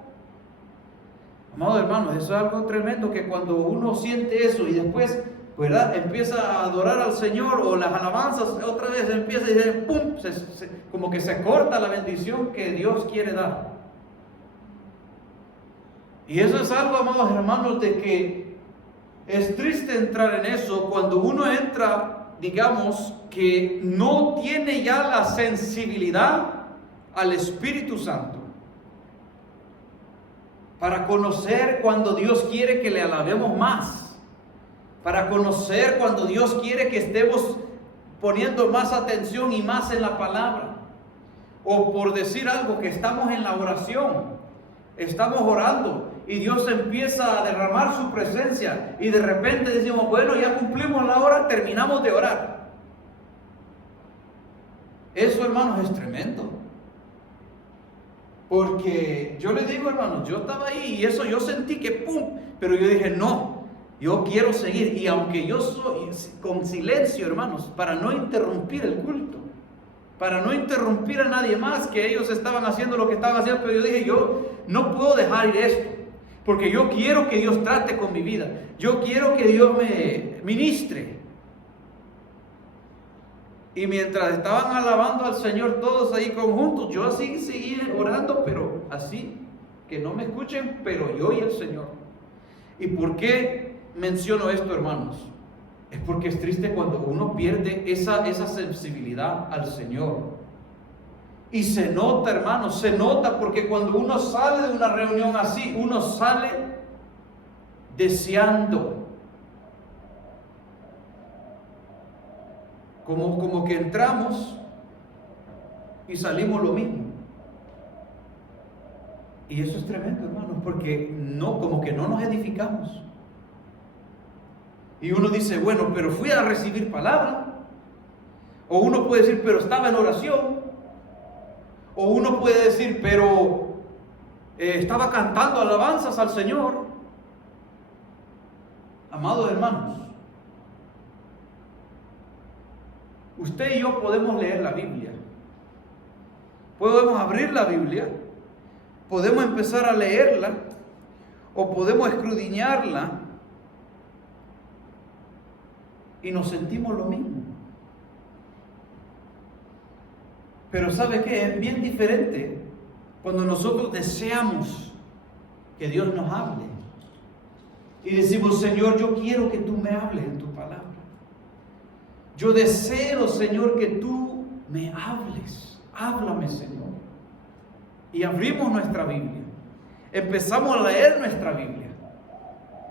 Amados hermanos, eso es algo tremendo, que cuando uno siente eso y después, ¿verdad?, empieza a adorar al Señor, o las alabanzas otra vez empieza y dice, pum, como que se corta la bendición que Dios quiere dar. Y eso es algo, amados hermanos, de que es triste entrar en eso cuando uno entra, digamos, que no tiene ya la sensibilidad al Espíritu Santo para conocer cuando Dios quiere que le alabemos más, para conocer cuando Dios quiere que estemos poniendo más atención y más en la palabra, o por decir algo, que estamos en la oración, estamos orando y Dios empieza a derramar su presencia y de repente decimos, bueno, ya cumplimos la hora, terminamos de orar. Eso, hermanos, es tremendo. Porque yo les digo, hermanos, yo estaba ahí y eso yo sentí que pum, pero yo dije, no, yo quiero seguir. Y aunque yo soy con silencio, hermanos, para no interrumpir el culto, para no interrumpir a nadie más, que ellos estaban haciendo lo que estaban haciendo, pero yo dije, yo no puedo dejar ir esto, porque yo quiero que Dios trate con mi vida, yo quiero que Dios me ministre. Y mientras estaban alabando al Señor todos ahí conjuntos, yo así seguí orando, pero así, que no me escuchen, pero yo y el Señor. ¿Y por qué menciono esto, hermanos? Es porque es triste cuando uno pierde esa sensibilidad al Señor. Y se nota, hermanos, se nota, porque cuando uno sale de una reunión así, uno sale deseando. Como que entramos y salimos lo mismo. Y eso es tremendo, hermanos, porque como que no nos edificamos. Y uno dice, bueno, pero fui a recibir palabra. O uno puede decir, pero estaba en oración. O uno puede decir, pero estaba cantando alabanzas al Señor. Amados hermanos, usted y yo podemos leer la Biblia. Podemos abrir la Biblia. Podemos empezar a leerla. O podemos escudriñarla. Y nos sentimos lo mismo. Pero ¿sabe qué? Es bien diferente cuando nosotros deseamos que Dios nos hable. Y decimos, Señor, yo quiero que tú me hables en tu palabra. Yo deseo, Señor, que tú me hables. Háblame, Señor. Y abrimos nuestra Biblia. Empezamos a leer nuestra Biblia.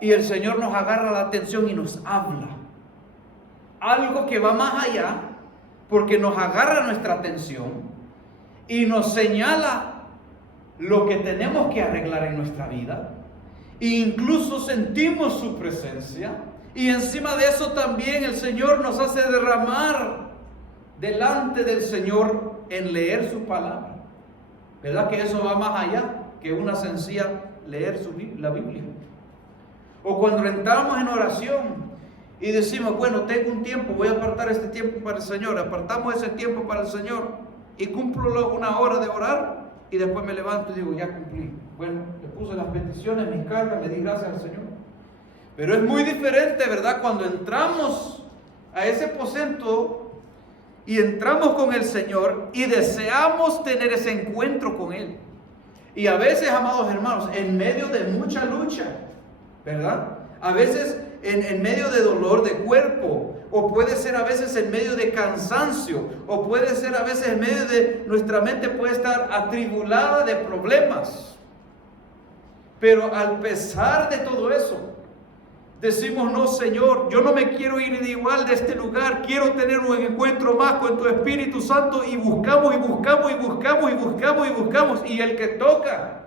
Y el Señor nos agarra la atención y nos habla. Algo que va más allá, porque nos agarra nuestra atención y nos señala lo que tenemos que arreglar en nuestra vida e incluso sentimos su presencia, y encima de eso también el Señor nos hace derramar delante del Señor en leer su palabra. ¿Verdad que eso va más allá que una sencilla leer la Biblia? O cuando entramos en oración y decimos, bueno, tengo un tiempo, voy a apartar este tiempo para el Señor. Apartamos ese tiempo para el Señor y cumplo luego una hora de orar y después me levanto y digo, ya cumplí. Bueno, le puse las peticiones, mis cargas, le di gracias al Señor. Pero es muy diferente, ¿verdad? Cuando entramos a ese aposento y entramos con el Señor y deseamos tener ese encuentro con Él. Y a veces, amados hermanos, en medio de mucha lucha, ¿verdad? A veces en medio de dolor de cuerpo, o puede ser a veces en medio de cansancio, o puede ser a veces en medio de nuestra mente puede estar atribulada de problemas. Pero al pesar de todo eso, decimos, no, Señor, yo no me quiero ir igual de este lugar, quiero tener un encuentro más con tu Espíritu Santo, y buscamos y buscamos y buscamos y buscamos y buscamos, y el que toca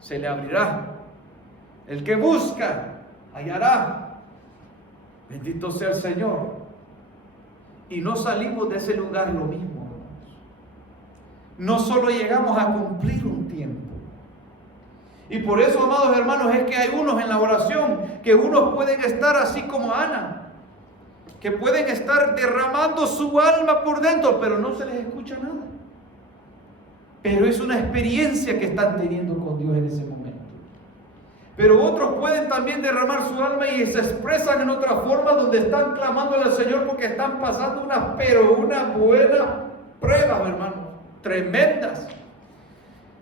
se le abrirá, el que busca hallará. Bendito sea el Señor. Y no salimos de ese lugar lo mismo, hermanos. No solo llegamos a cumplir un tiempo. Y por eso, amados hermanos, es que hay unos en la oración, que unos pueden estar así como Ana, que pueden estar derramando su alma por dentro, pero no se les escucha nada. Pero es una experiencia que están teniendo con Dios en ese momento. Pero otros pueden también derramar su alma y se expresan en otra forma, donde están clamando al Señor porque están pasando unas buenas pruebas, hermanos, tremendas.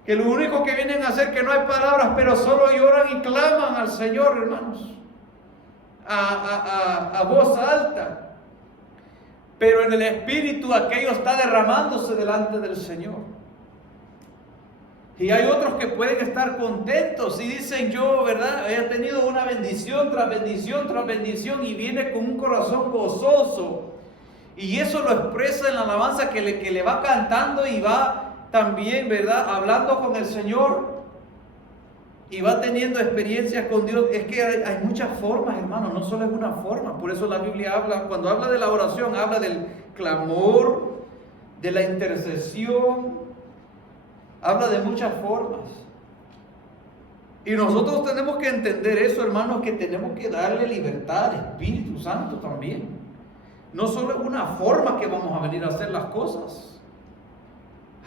Que lo único que vienen a hacer, que no hay palabras, pero solo lloran y claman al Señor, hermanos, a voz alta. Pero en el Espíritu aquello está derramándose delante del Señor. Y hay otros que pueden estar contentos y dicen, yo, ¿verdad?, he tenido una bendición tras bendición tras bendición, y viene con un corazón gozoso. Y eso lo expresa en la alabanza que le va cantando y va también, ¿verdad?, hablando con el Señor y va teniendo experiencias con Dios. Es que hay muchas formas, hermanos, no solo es una forma. Por eso la Biblia habla, cuando habla de la oración, habla del clamor, de la intercesión, habla de muchas formas. Y nosotros tenemos que entender eso, hermanos, que tenemos que darle libertad al Espíritu Santo también. No solo es una forma que vamos a venir a hacer las cosas.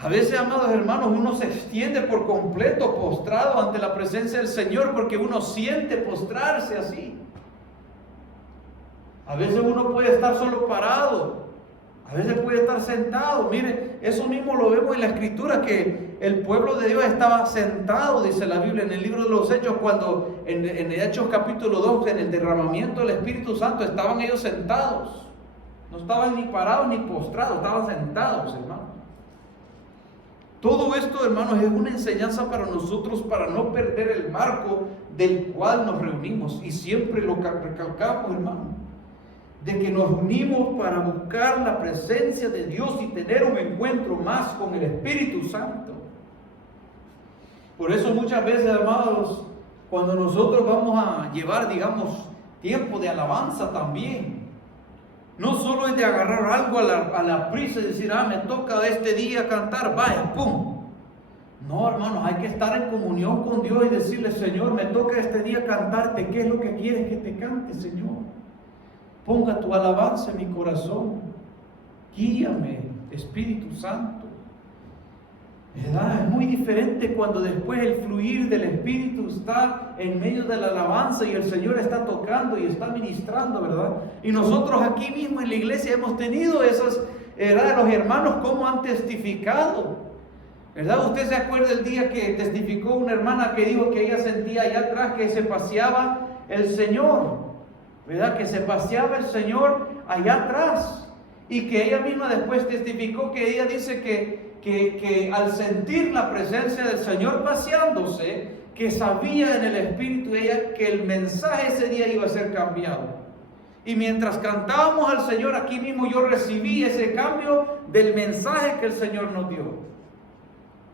A veces, amados hermanos, uno se extiende por completo postrado ante la presencia del Señor porque uno siente postrarse así. A veces uno puede estar solo parado, a veces puede estar sentado. Mire, eso mismo lo vemos en la Escritura, que el pueblo de Dios estaba sentado, dice la Biblia en el libro de los Hechos, cuando en Hechos capítulo 2, en el derramamiento del Espíritu Santo, estaban ellos sentados. No estaban ni parados ni postrados, estaban sentados, hermanos. Todo esto, hermanos, es una enseñanza para nosotros, para no perder el marco del cual nos reunimos. Y siempre lo recalcamos, hermanos, de que nos unimos para buscar la presencia de Dios y tener un encuentro más con el Espíritu Santo. Por eso muchas veces, amados, cuando nosotros vamos a llevar, digamos, tiempo de alabanza también, no solo es de agarrar algo a la prisa y decir, me toca este día cantar, vaya, pum. No, hermanos, hay que estar en comunión con Dios y decirle, Señor, me toca este día cantarte, ¿qué es lo que quieres que te cante, Señor? Ponga tu alabanza en mi corazón, guíame, Espíritu Santo. ¿Verdad? Es muy diferente cuando después el fluir del Espíritu está en medio de la alabanza y el Señor está tocando y está ministrando, ¿verdad? Y nosotros aquí mismo en la iglesia hemos tenido esas, ¿verdad?, los hermanos cómo han testificado, ¿verdad? Usted se acuerda el día que testificó una hermana que dijo que ella sentía allá atrás que se paseaba el Señor, ¿verdad? Que se paseaba el Señor allá atrás, y que ella misma después testificó que ella dice que al sentir la presencia del Señor paseándose, que sabía en el espíritu de ella que el mensaje ese día iba a ser cambiado. Y mientras cantábamos al Señor aquí mismo, yo recibí ese cambio del mensaje que el Señor nos dio.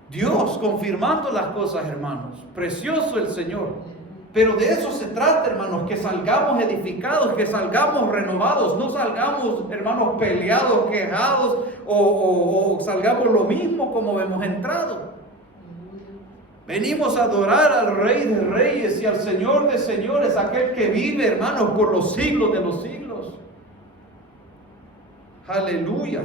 Dios confirmando las cosas, hermanos. Precioso el Señor. Pero de eso se trata, hermanos, que salgamos edificados, que salgamos renovados, no salgamos, hermanos, peleados, quejados o salgamos lo mismo como hemos entrado. Venimos a adorar al Rey de Reyes y al Señor de Señores, aquel que vive, hermanos, por los siglos de los siglos. Aleluya.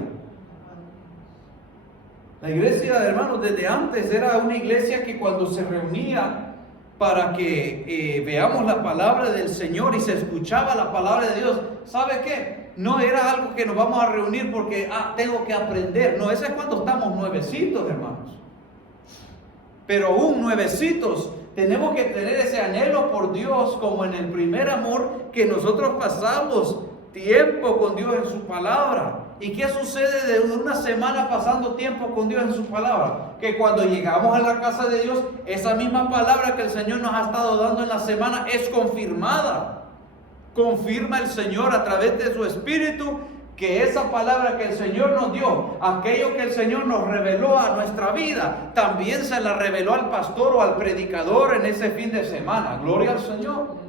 La iglesia, hermanos, desde antes era una iglesia que cuando se reunía para que veamos la palabra del Señor y se escuchaba la palabra de Dios, ¿sabe qué? No era algo que nos vamos a reunir porque tengo que aprender. No, eso es cuando estamos nuevecitos, hermanos. Pero aún nuevecitos, tenemos que tener ese anhelo por Dios como en el primer amor que nosotros pasamos tiempo con Dios en su palabra. ¿Y qué sucede de una semana pasando tiempo con Dios en su palabra? Que cuando llegamos a la casa de Dios, esa misma palabra que el Señor nos ha estado dando en la semana es confirmada. Confirma el Señor a través de su Espíritu que esa palabra que el Señor nos dio, aquello que el Señor nos reveló a nuestra vida, también se la reveló al pastor o al predicador en ese fin de semana. Gloria al Señor.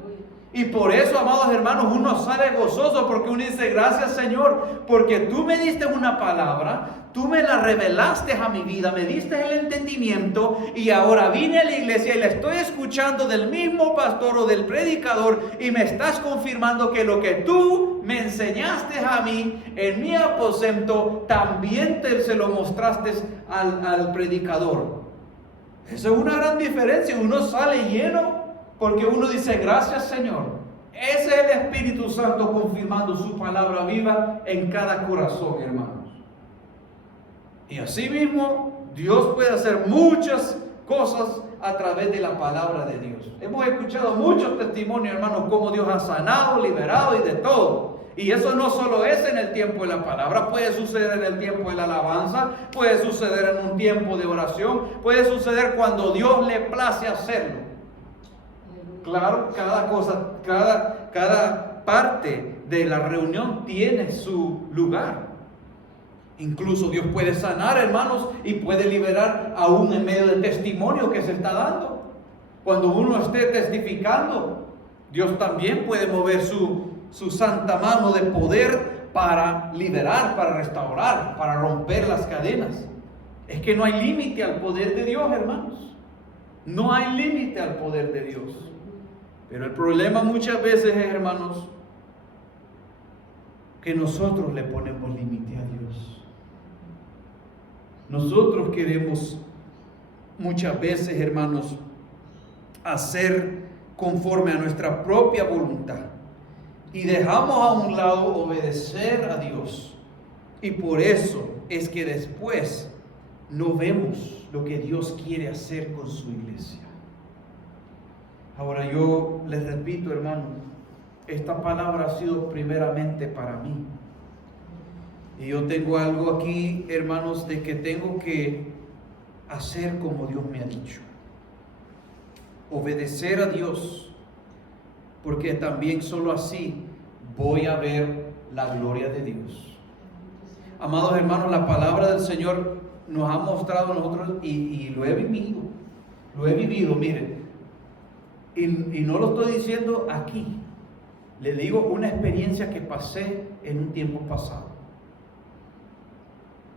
Y por eso, amados hermanos, uno sale gozoso porque uno dice, gracias Señor, porque tú me diste una palabra, tú me la revelaste a mi vida, me diste el entendimiento y ahora vine a la iglesia y la estoy escuchando del mismo pastor o del predicador y me estás confirmando que lo que tú me enseñaste a mí en mi aposento, también se lo mostraste al predicador. Esa es una gran diferencia, uno sale lleno. Porque uno dice, gracias Señor. Ese es el Espíritu Santo confirmando su palabra viva en cada corazón, hermanos. Y así mismo, Dios puede hacer muchas cosas a través de la palabra de Dios. Hemos escuchado muchos testimonios, hermanos, cómo Dios ha sanado, liberado y de todo. Y eso no solo es en el tiempo de la palabra, puede suceder en el tiempo de la alabanza, puede suceder en un tiempo de oración, puede suceder cuando Dios le place hacerlo. Claro, cada cosa, cada parte de la reunión tiene su lugar. Incluso Dios puede sanar, hermanos, y puede liberar aún en medio del testimonio que se está dando. Cuando uno esté testificando, Dios también puede mover su santa mano de poder para liberar, para restaurar, para romper las cadenas. Es que no hay límite al poder de Dios, hermanos. No hay límite al poder de Dios. Pero el problema muchas veces es, hermanos, que nosotros le ponemos límite a Dios. Nosotros queremos muchas veces, hermanos, hacer conforme a nuestra propia voluntad. Y dejamos a un lado obedecer a Dios. Y por eso es que después no vemos lo que Dios quiere hacer con su iglesia. Ahora yo les repito, hermano, esta palabra ha sido primeramente para mí. Y yo tengo algo aquí, hermanos, de que tengo que hacer como Dios me ha dicho. Obedecer a Dios, porque también solo así voy a ver la gloria de Dios. Amados hermanos, la palabra del Señor nos ha mostrado a nosotros y lo he vivido, miren. Y no lo estoy diciendo aquí, le digo una experiencia que pasé en un tiempo pasado.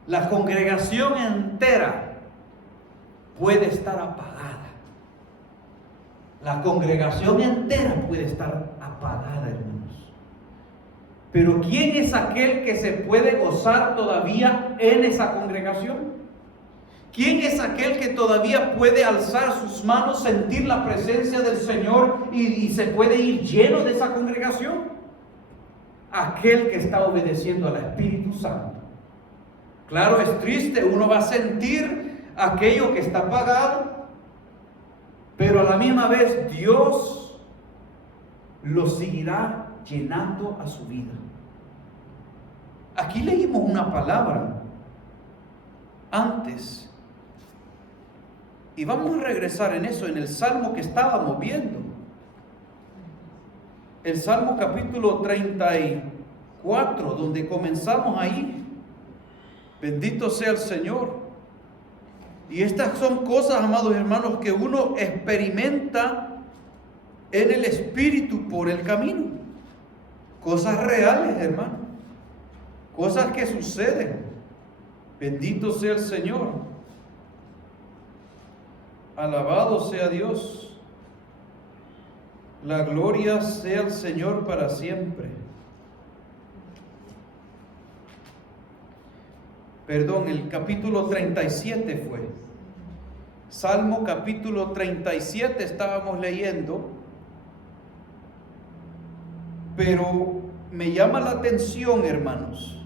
La congregación entera puede estar apagada. La congregación entera puede estar apagada, hermanos. Pero ¿quién es aquel que se puede gozar todavía en esa congregación? ¿Quién es aquel que todavía puede alzar sus manos, sentir la presencia del Señor y se puede ir lleno de esa congregación? Aquel que está obedeciendo al Espíritu Santo. Claro, es triste, uno va a sentir aquello que está apagado, pero a la misma vez Dios lo seguirá llenando a su vida. Aquí leímos una palabra antes. Y vamos a regresar en eso, en el Salmo que estábamos viendo. El Salmo capítulo 34, donde comenzamos ahí. Bendito sea el Señor. Y estas son cosas, amados hermanos, que uno experimenta en el Espíritu por el camino. Cosas reales, hermano. Cosas que suceden. Bendito sea el Señor. Alabado sea Dios. La gloria sea el Señor para siempre. Perdón, el capítulo 37 fue. Salmo capítulo 37 estábamos leyendo. Pero me llama la atención, hermanos,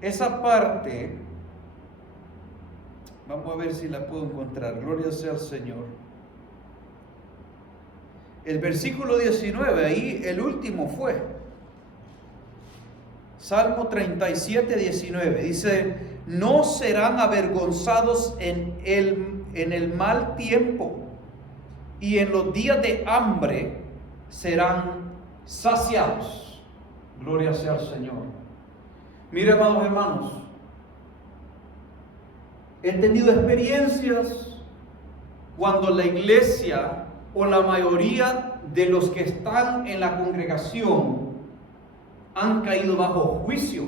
esa parte. Vamos a ver si la puedo encontrar. Gloria sea al Señor. El versículo 19, ahí el último fue. Salmo 37, 19. Dice: no serán avergonzados en el mal tiempo, y en los días de hambre serán saciados. Gloria sea al Señor. Mire, amados hermanos, he tenido experiencias cuando la iglesia o la mayoría de los que están en la congregación han caído bajo juicio,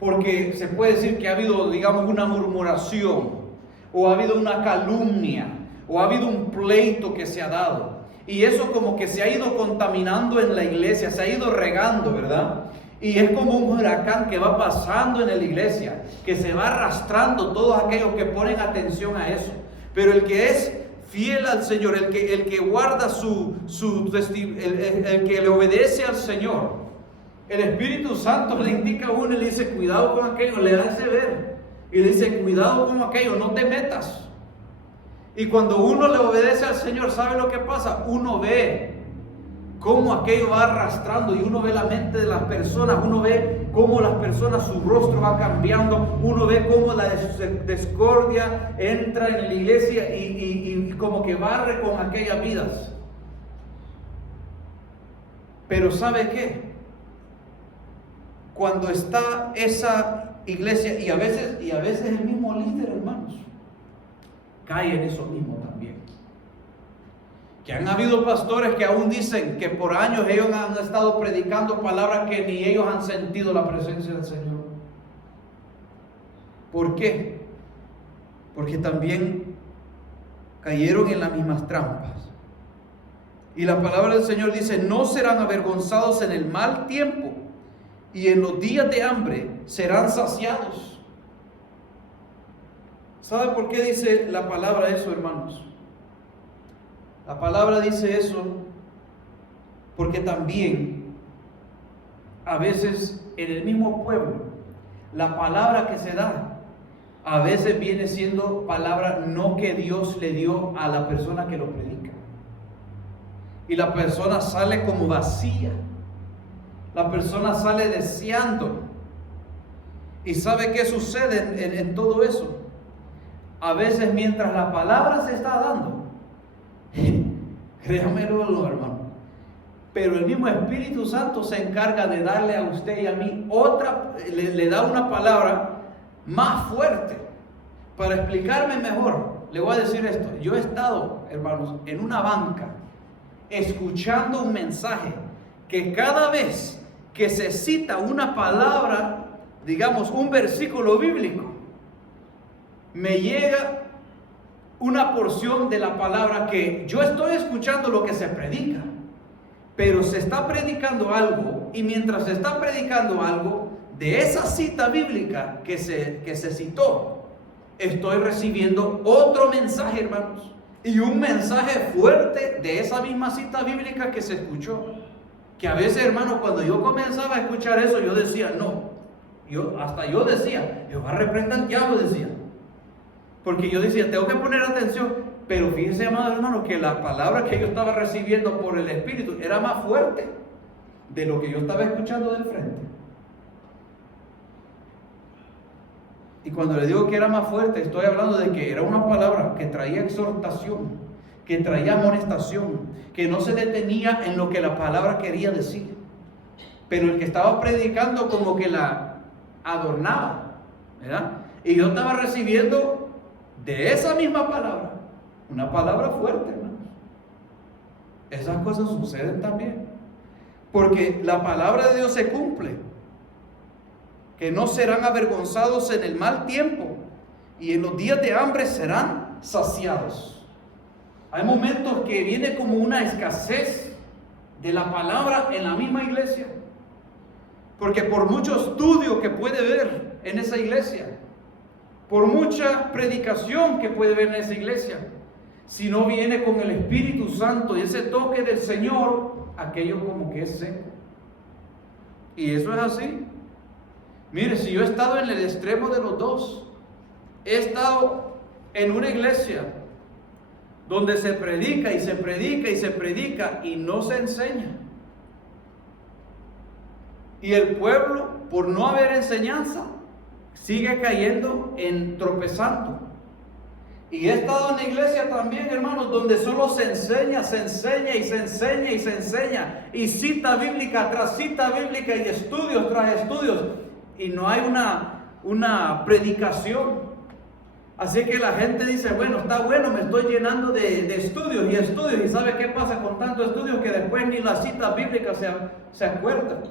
porque se puede decir que ha habido, digamos, una murmuración, o ha habido una calumnia, o ha habido un pleito que se ha dado, y eso como que se ha ido contaminando en la iglesia, se ha ido regando, ¿verdad? Y es como un huracán que va pasando en la iglesia, que se va arrastrando todos aquellos que ponen atención a eso. Pero el que es fiel al Señor, el que guarda el que le obedece al Señor, el Espíritu Santo le indica a uno y le dice: cuidado con aquello, le hace ver. Y le dice: cuidado con aquello, no te metas. Y cuando uno le obedece al Señor, ¿sabe lo que pasa? Uno ve cómo aquello va arrastrando, y uno ve la mente de las personas, uno ve cómo las personas, su rostro va cambiando, uno ve cómo la discordia entra en la iglesia y como que barre con aquellas vidas. Pero ¿sabe qué? Cuando está esa iglesia, y a veces el mismo líder, hermanos, cae en eso mismo también. Que han habido pastores que aún dicen que por años ellos han estado predicando palabras que ni ellos han sentido la presencia del Señor. ¿Por qué? Porque también cayeron en las mismas trampas. Y la palabra del Señor dice: no serán avergonzados en el mal tiempo, y en los días de hambre serán saciados. ¿Sabe por qué dice la palabra eso, hermanos? La palabra dice eso porque también a veces en el mismo pueblo la palabra que se da a veces viene siendo palabra no que Dios le dio a la persona que lo predica, y la persona sale como vacía, la persona sale deseando. ¿Y sabe qué sucede en todo eso? A veces mientras la palabra se está dando, créamelo, hermano, pero el mismo Espíritu Santo se encarga de darle a usted y a mí otra, le da una palabra más fuerte. Para explicarme mejor, le voy a decir esto: yo he estado, hermanos, en una banca escuchando un mensaje que cada vez que se cita una palabra, digamos un versículo bíblico, me llega una porción de la palabra que yo estoy escuchando lo que se predica, pero se está predicando algo, y mientras se está predicando algo de esa cita bíblica que se citó, estoy recibiendo otro mensaje, hermanos, y un mensaje fuerte de esa misma cita bíblica que se escuchó. Que a veces, hermanos, cuando yo comenzaba a escuchar eso, yo decía: no, yo decía: Jehová reprenda al diablo, decía. Porque yo decía: tengo que poner atención. Pero fíjense, amados hermanos, que la palabra que yo estaba recibiendo por el Espíritu era más fuerte de lo que yo estaba escuchando del frente. Y cuando le digo que era más fuerte, estoy hablando de que era una palabra que traía exhortación, que traía amonestación, que no se detenía en lo que la palabra quería decir. Pero el que estaba predicando como que la adornaba, ¿verdad? Y yo estaba recibiendo de esa misma palabra, una palabra fuerte, hermanos. esas cosas suceden también. Porque la palabra de Dios se cumple. Que no serán avergonzados en el mal tiempo, y en los días de hambre serán saciados. Hay momentos que viene como una escasez de la palabra en la misma iglesia. Porque por mucho estudio que puede ver en esa iglesia, por mucha predicación que puede ver en esa iglesia, si no viene con el Espíritu Santo y ese toque del Señor, aquello como que es seco. Y eso es así. Mire, si yo he estado en el extremo de los dos, he estado en una iglesia donde se predica y se predica y se predica y no se enseña. Y el pueblo, por no haber enseñanza, sigue cayendo en tropezando. Y he estado en la iglesia también, hermanos, donde solo se enseña y se enseña y se enseña. Y cita bíblica tras cita bíblica y estudios tras estudios. Y no hay una predicación. Así que la gente dice, bueno, está bueno, me estoy llenando de estudios y estudios. ¿Y sabe qué pasa con tantos estudios? Que después ni la cita bíblica se acuerda.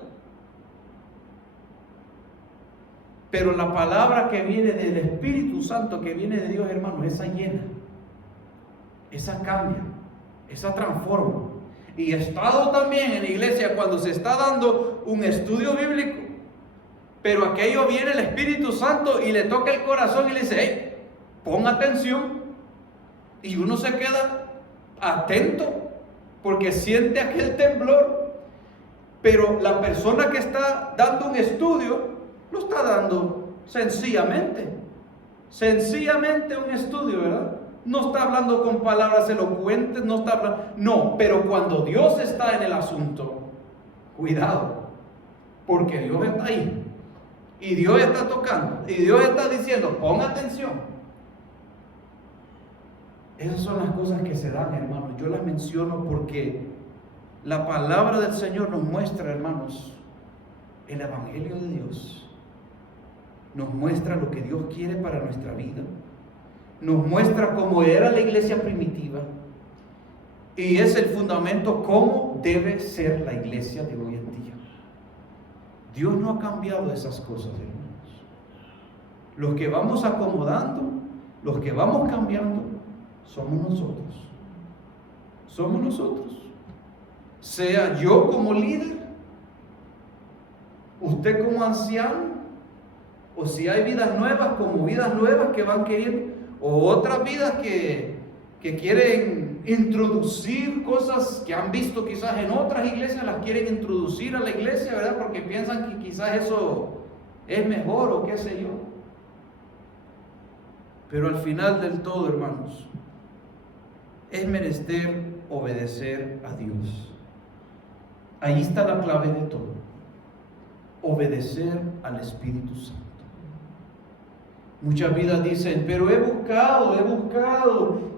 Pero la palabra que viene del Espíritu Santo, que viene de Dios, hermano, esa llena, esa cambia, esa transforma. Y he estado también en la iglesia cuando se está dando un estudio bíblico, pero aquello viene el Espíritu Santo y le toca el corazón y le dice, hey, pon atención. Y uno se queda atento porque siente aquel temblor. Pero la persona que está dando un estudio lo está dando sencillamente un estudio, ¿verdad? No está hablando con palabras elocuentes, no, pero cuando Dios está en el asunto, cuidado, porque Dios está ahí. Y Dios está tocando, y Dios está diciendo, pon atención. Esas son las cosas que se dan, hermanos. Yo las menciono porque la palabra del Señor nos muestra, hermanos, el Evangelio de Dios. Nos muestra lo que Dios quiere para nuestra vida. Nos muestra cómo era la iglesia primitiva. Y es el fundamento cómo debe ser la iglesia de hoy en día. Dios no ha cambiado esas cosas, hermanos. Los que vamos acomodando, los que vamos cambiando, somos nosotros. Somos nosotros. Sea yo como líder, usted como anciano, o si hay vidas nuevas como vidas nuevas que van queriendo, o otras vidas que quieren introducir cosas que han visto quizás en otras iglesias, las quieren introducir a la iglesia, ¿verdad? Porque piensan que quizás eso es mejor o qué sé yo. Pero al final del todo, hermanos, es menester obedecer a Dios. Ahí está la clave de todo. Obedecer al Espíritu Santo. Muchas vidas dicen, pero he buscado,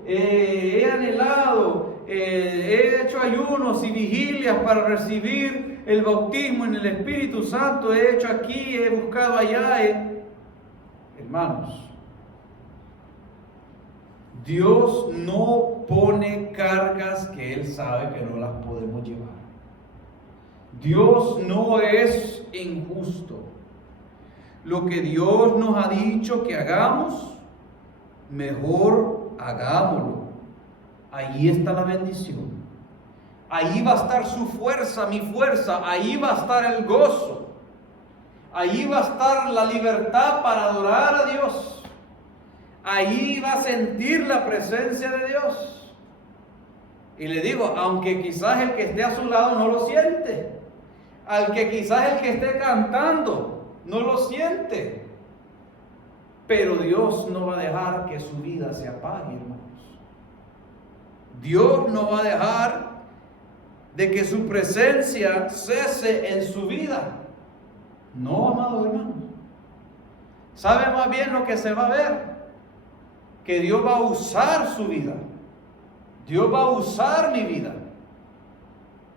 he anhelado, he hecho ayunos y vigilias para recibir el bautismo en el Espíritu Santo, he hecho aquí, he buscado allá. Hermanos, Dios no pone cargas que Él sabe que no las podemos llevar. Dios no es injusto. Lo que Dios nos ha dicho que hagamos, mejor hagámoslo. Ahí está la bendición. Ahí va a estar su fuerza, mi fuerza. Ahí va a estar el gozo. Ahí va a estar la libertad para adorar a Dios. Ahí va a sentir la presencia de Dios. Y le digo, aunque quizás el que esté a su lado no lo siente, al que quizás el que esté cantando no lo siente, pero Dios no va a dejar que su vida se apague, hermanos. Dios no va a dejar de que su presencia cese en su vida. No, amado hermano. ¿Sabe más bien lo que se va a ver? Que Dios va a usar su vida. Dios va a usar mi vida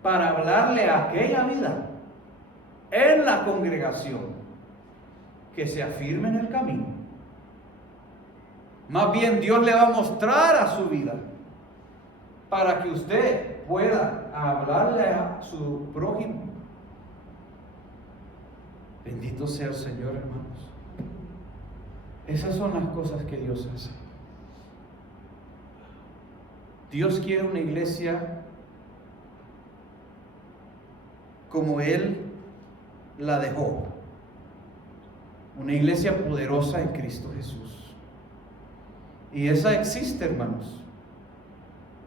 para hablarle a aquella vida en la congregación que se afirme en el camino. Más bien Dios le va a mostrar a su vida para que usted pueda hablarle a su prójimo. Bendito sea el Señor, hermanos. Esas son las cosas que Dios hace. Dios quiere una iglesia como Él la dejó. Una iglesia poderosa en Cristo Jesús. Y esa existe, hermanos.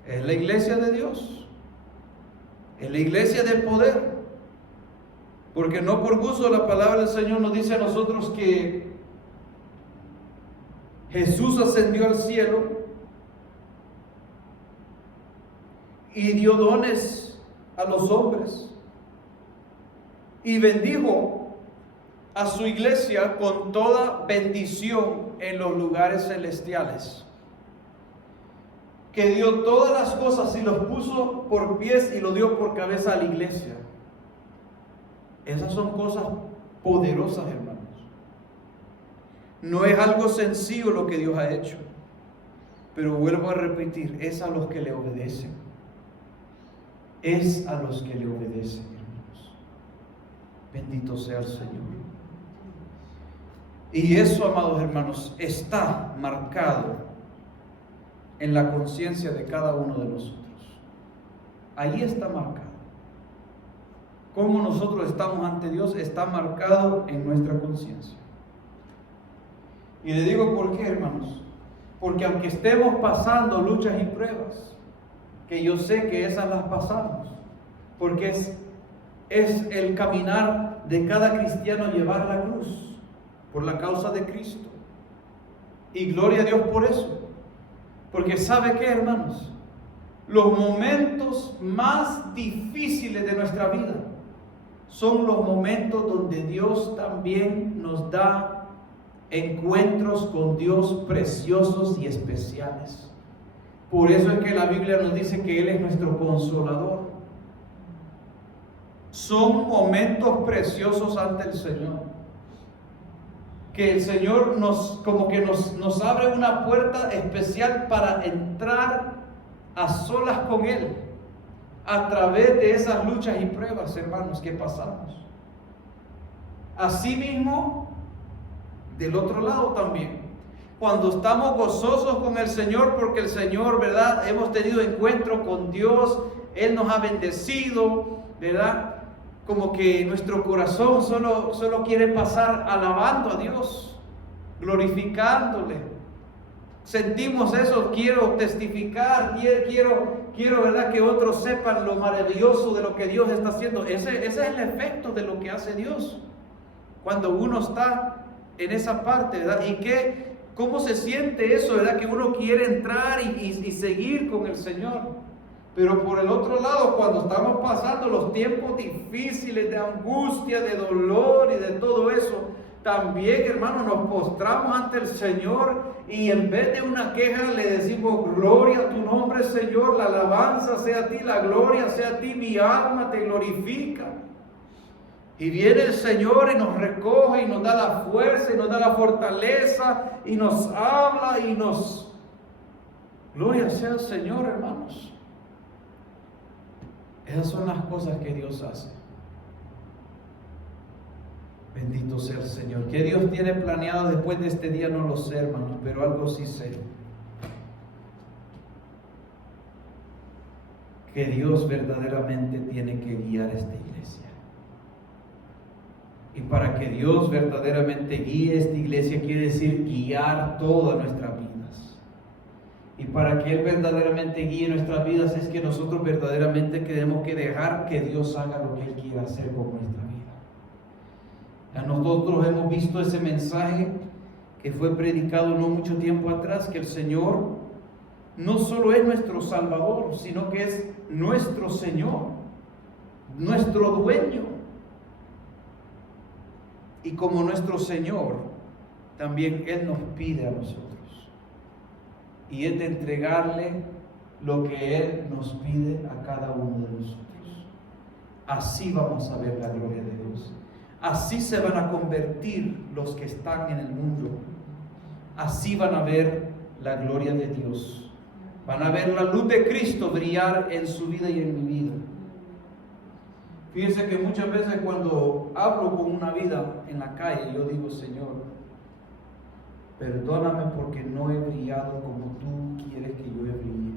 Es la iglesia de Dios. Es la iglesia del poder. Porque no por gusto la palabra del Señor nos dice a nosotros que Jesús ascendió al cielo y dio dones a los hombres y bendijo a su iglesia con toda bendición en los lugares celestiales, que dio todas las cosas y los puso por pies y lo dio por cabeza a la iglesia. Esas son cosas poderosas, hermanos. No es algo sencillo lo que Dios ha hecho, pero vuelvo a repetir, es a los que le obedecen. Es a los que le obedecen, hermanos. Bendito sea el Señor. Y eso, amados hermanos, está marcado en la conciencia de cada uno de nosotros. Ahí está marcado. Cómo nosotros estamos ante Dios está marcado en nuestra conciencia. Y le digo por qué, hermanos. Porque aunque estemos pasando luchas y pruebas, que yo sé que esas las pasamos, porque es el caminar de cada cristiano llevar la cruz por la causa de Cristo. Y gloria a Dios por eso. Porque ¿sabe qué, hermanos? Los momentos más difíciles de nuestra vida son los momentos donde Dios también nos da encuentros con Dios preciosos y especiales. Por eso es que la Biblia nos dice que Él es nuestro consolador. Son momentos preciosos ante el Señor, que el Señor nos abre una puerta especial para entrar a solas con Él a través de esas luchas y pruebas, hermanos, que pasamos. Asimismo, del otro lado también, cuando estamos gozosos con el Señor, porque el Señor, ¿verdad?, hemos tenido encuentro con Dios, Él nos ha bendecido, ¿verdad? Como que nuestro corazón solo quiere pasar alabando a Dios, glorificándole. Sentimos eso, quiero testificar, quiero, ¿verdad?, que otros sepan lo maravilloso de lo que Dios está haciendo. Ese es el efecto de lo que hace Dios cuando uno está en esa parte, ¿verdad? Y ¿cómo se siente eso, verdad? Que uno quiere entrar y seguir con el Señor. Pero por el otro lado, cuando estamos pasando los tiempos difíciles de angustia, de dolor y de todo eso, también, hermano, nos postramos ante el Señor y en vez de una queja le decimos: gloria a tu nombre, Señor, la alabanza sea a ti, la gloria sea a ti, mi alma te glorifica. Y viene el Señor y nos recoge y nos da la fuerza y nos da la fortaleza y nos habla y nos... Gloria sea al Señor, hermanos. Esas son las cosas que Dios hace. Bendito sea el Señor. ¿Qué Dios tiene planeado después de este día? No lo sé, hermanos, pero algo sí sé. Que Dios verdaderamente tiene que guiar esta iglesia. Y para que Dios verdaderamente guíe esta iglesia, quiere decir guiar todas nuestras vidas. Y para que Él verdaderamente guíe nuestras vidas, es que nosotros verdaderamente tenemos que dejar que Dios haga lo que Él quiera hacer con nuestra vida. A nosotros hemos visto ese mensaje que fue predicado no mucho tiempo atrás, que el Señor no solo es nuestro Salvador, sino que es nuestro Señor, nuestro dueño. Y como nuestro Señor, también Él nos pide a nosotros. Y es de entregarle lo que Él nos pide a cada uno de nosotros. Así vamos a ver la gloria de Dios. Así se van a convertir los que están en el mundo. Así van a ver la gloria de Dios. Van a ver la luz de Cristo brillar en su vida y en mi vida. Fíjense que muchas veces cuando hablo con una vida en la calle, yo digo, Señor, perdóname porque no he brillado como tú quieres que yo brille.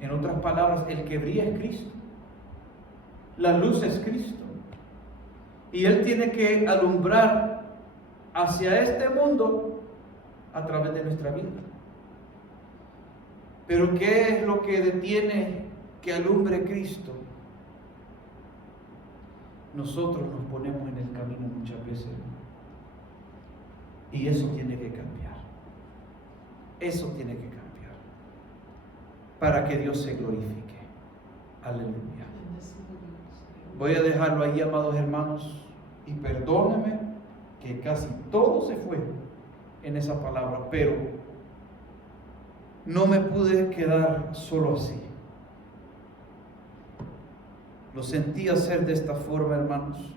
En otras palabras, el que brilla es Cristo. La luz es Cristo. Y Él tiene que alumbrar hacia este mundo a través de nuestra vida. Pero ¿qué es lo que detiene que alumbre Cristo? Nosotros nos ponemos en el camino muchas veces. Y eso tiene que cambiar. Eso tiene que cambiar. Para que Dios se glorifique. Aleluya. Voy a dejarlo ahí, amados hermanos. Y perdónenme que casi todo se fue en esa palabra. Pero no me pude quedar solo así. Lo sentí hacer de esta forma, hermanos.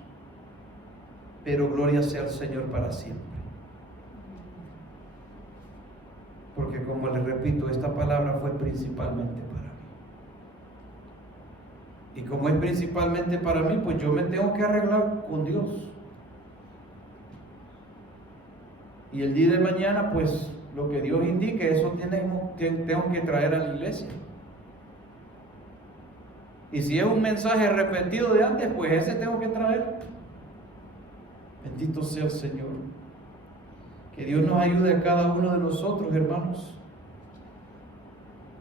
Pero gloria sea al Señor para siempre. Porque como les repito, esta palabra fue principalmente para mí. Y como es principalmente para mí, pues yo me tengo que arreglar con Dios. Y el día de mañana, pues lo que Dios indique, eso tengo que traer a la iglesia. Y si es un mensaje repetido de antes, pues ese tengo que traer. Bendito sea el Señor. Que Dios nos ayude a cada uno de nosotros, hermanos.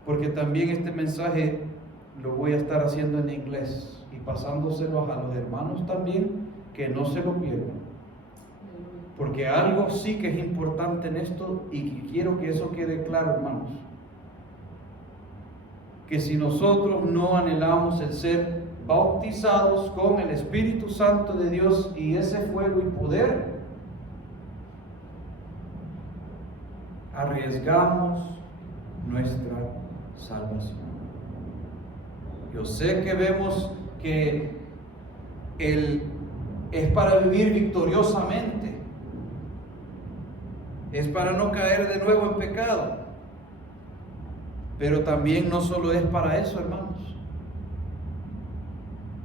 Porque también este mensaje lo voy a estar haciendo en inglés y pasándoselo a los hermanos también, que no se lo pierdan. Porque algo sí que es importante en esto y quiero que eso quede claro, hermanos. Que si nosotros no anhelamos el ser bautizados con el Espíritu Santo de Dios y ese fuego y poder, arriesgamos nuestra salvación. Yo sé que vemos que es para vivir victoriosamente, es para no caer de nuevo en pecado, pero también no solo es para eso, hermanos,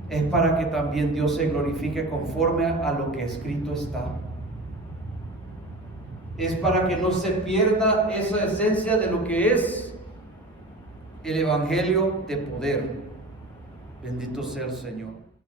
es para que también Dios se glorifique conforme a lo que escrito está. Es para que no se pierda esa esencia de lo que es el Evangelio de poder. Bendito sea el Señor.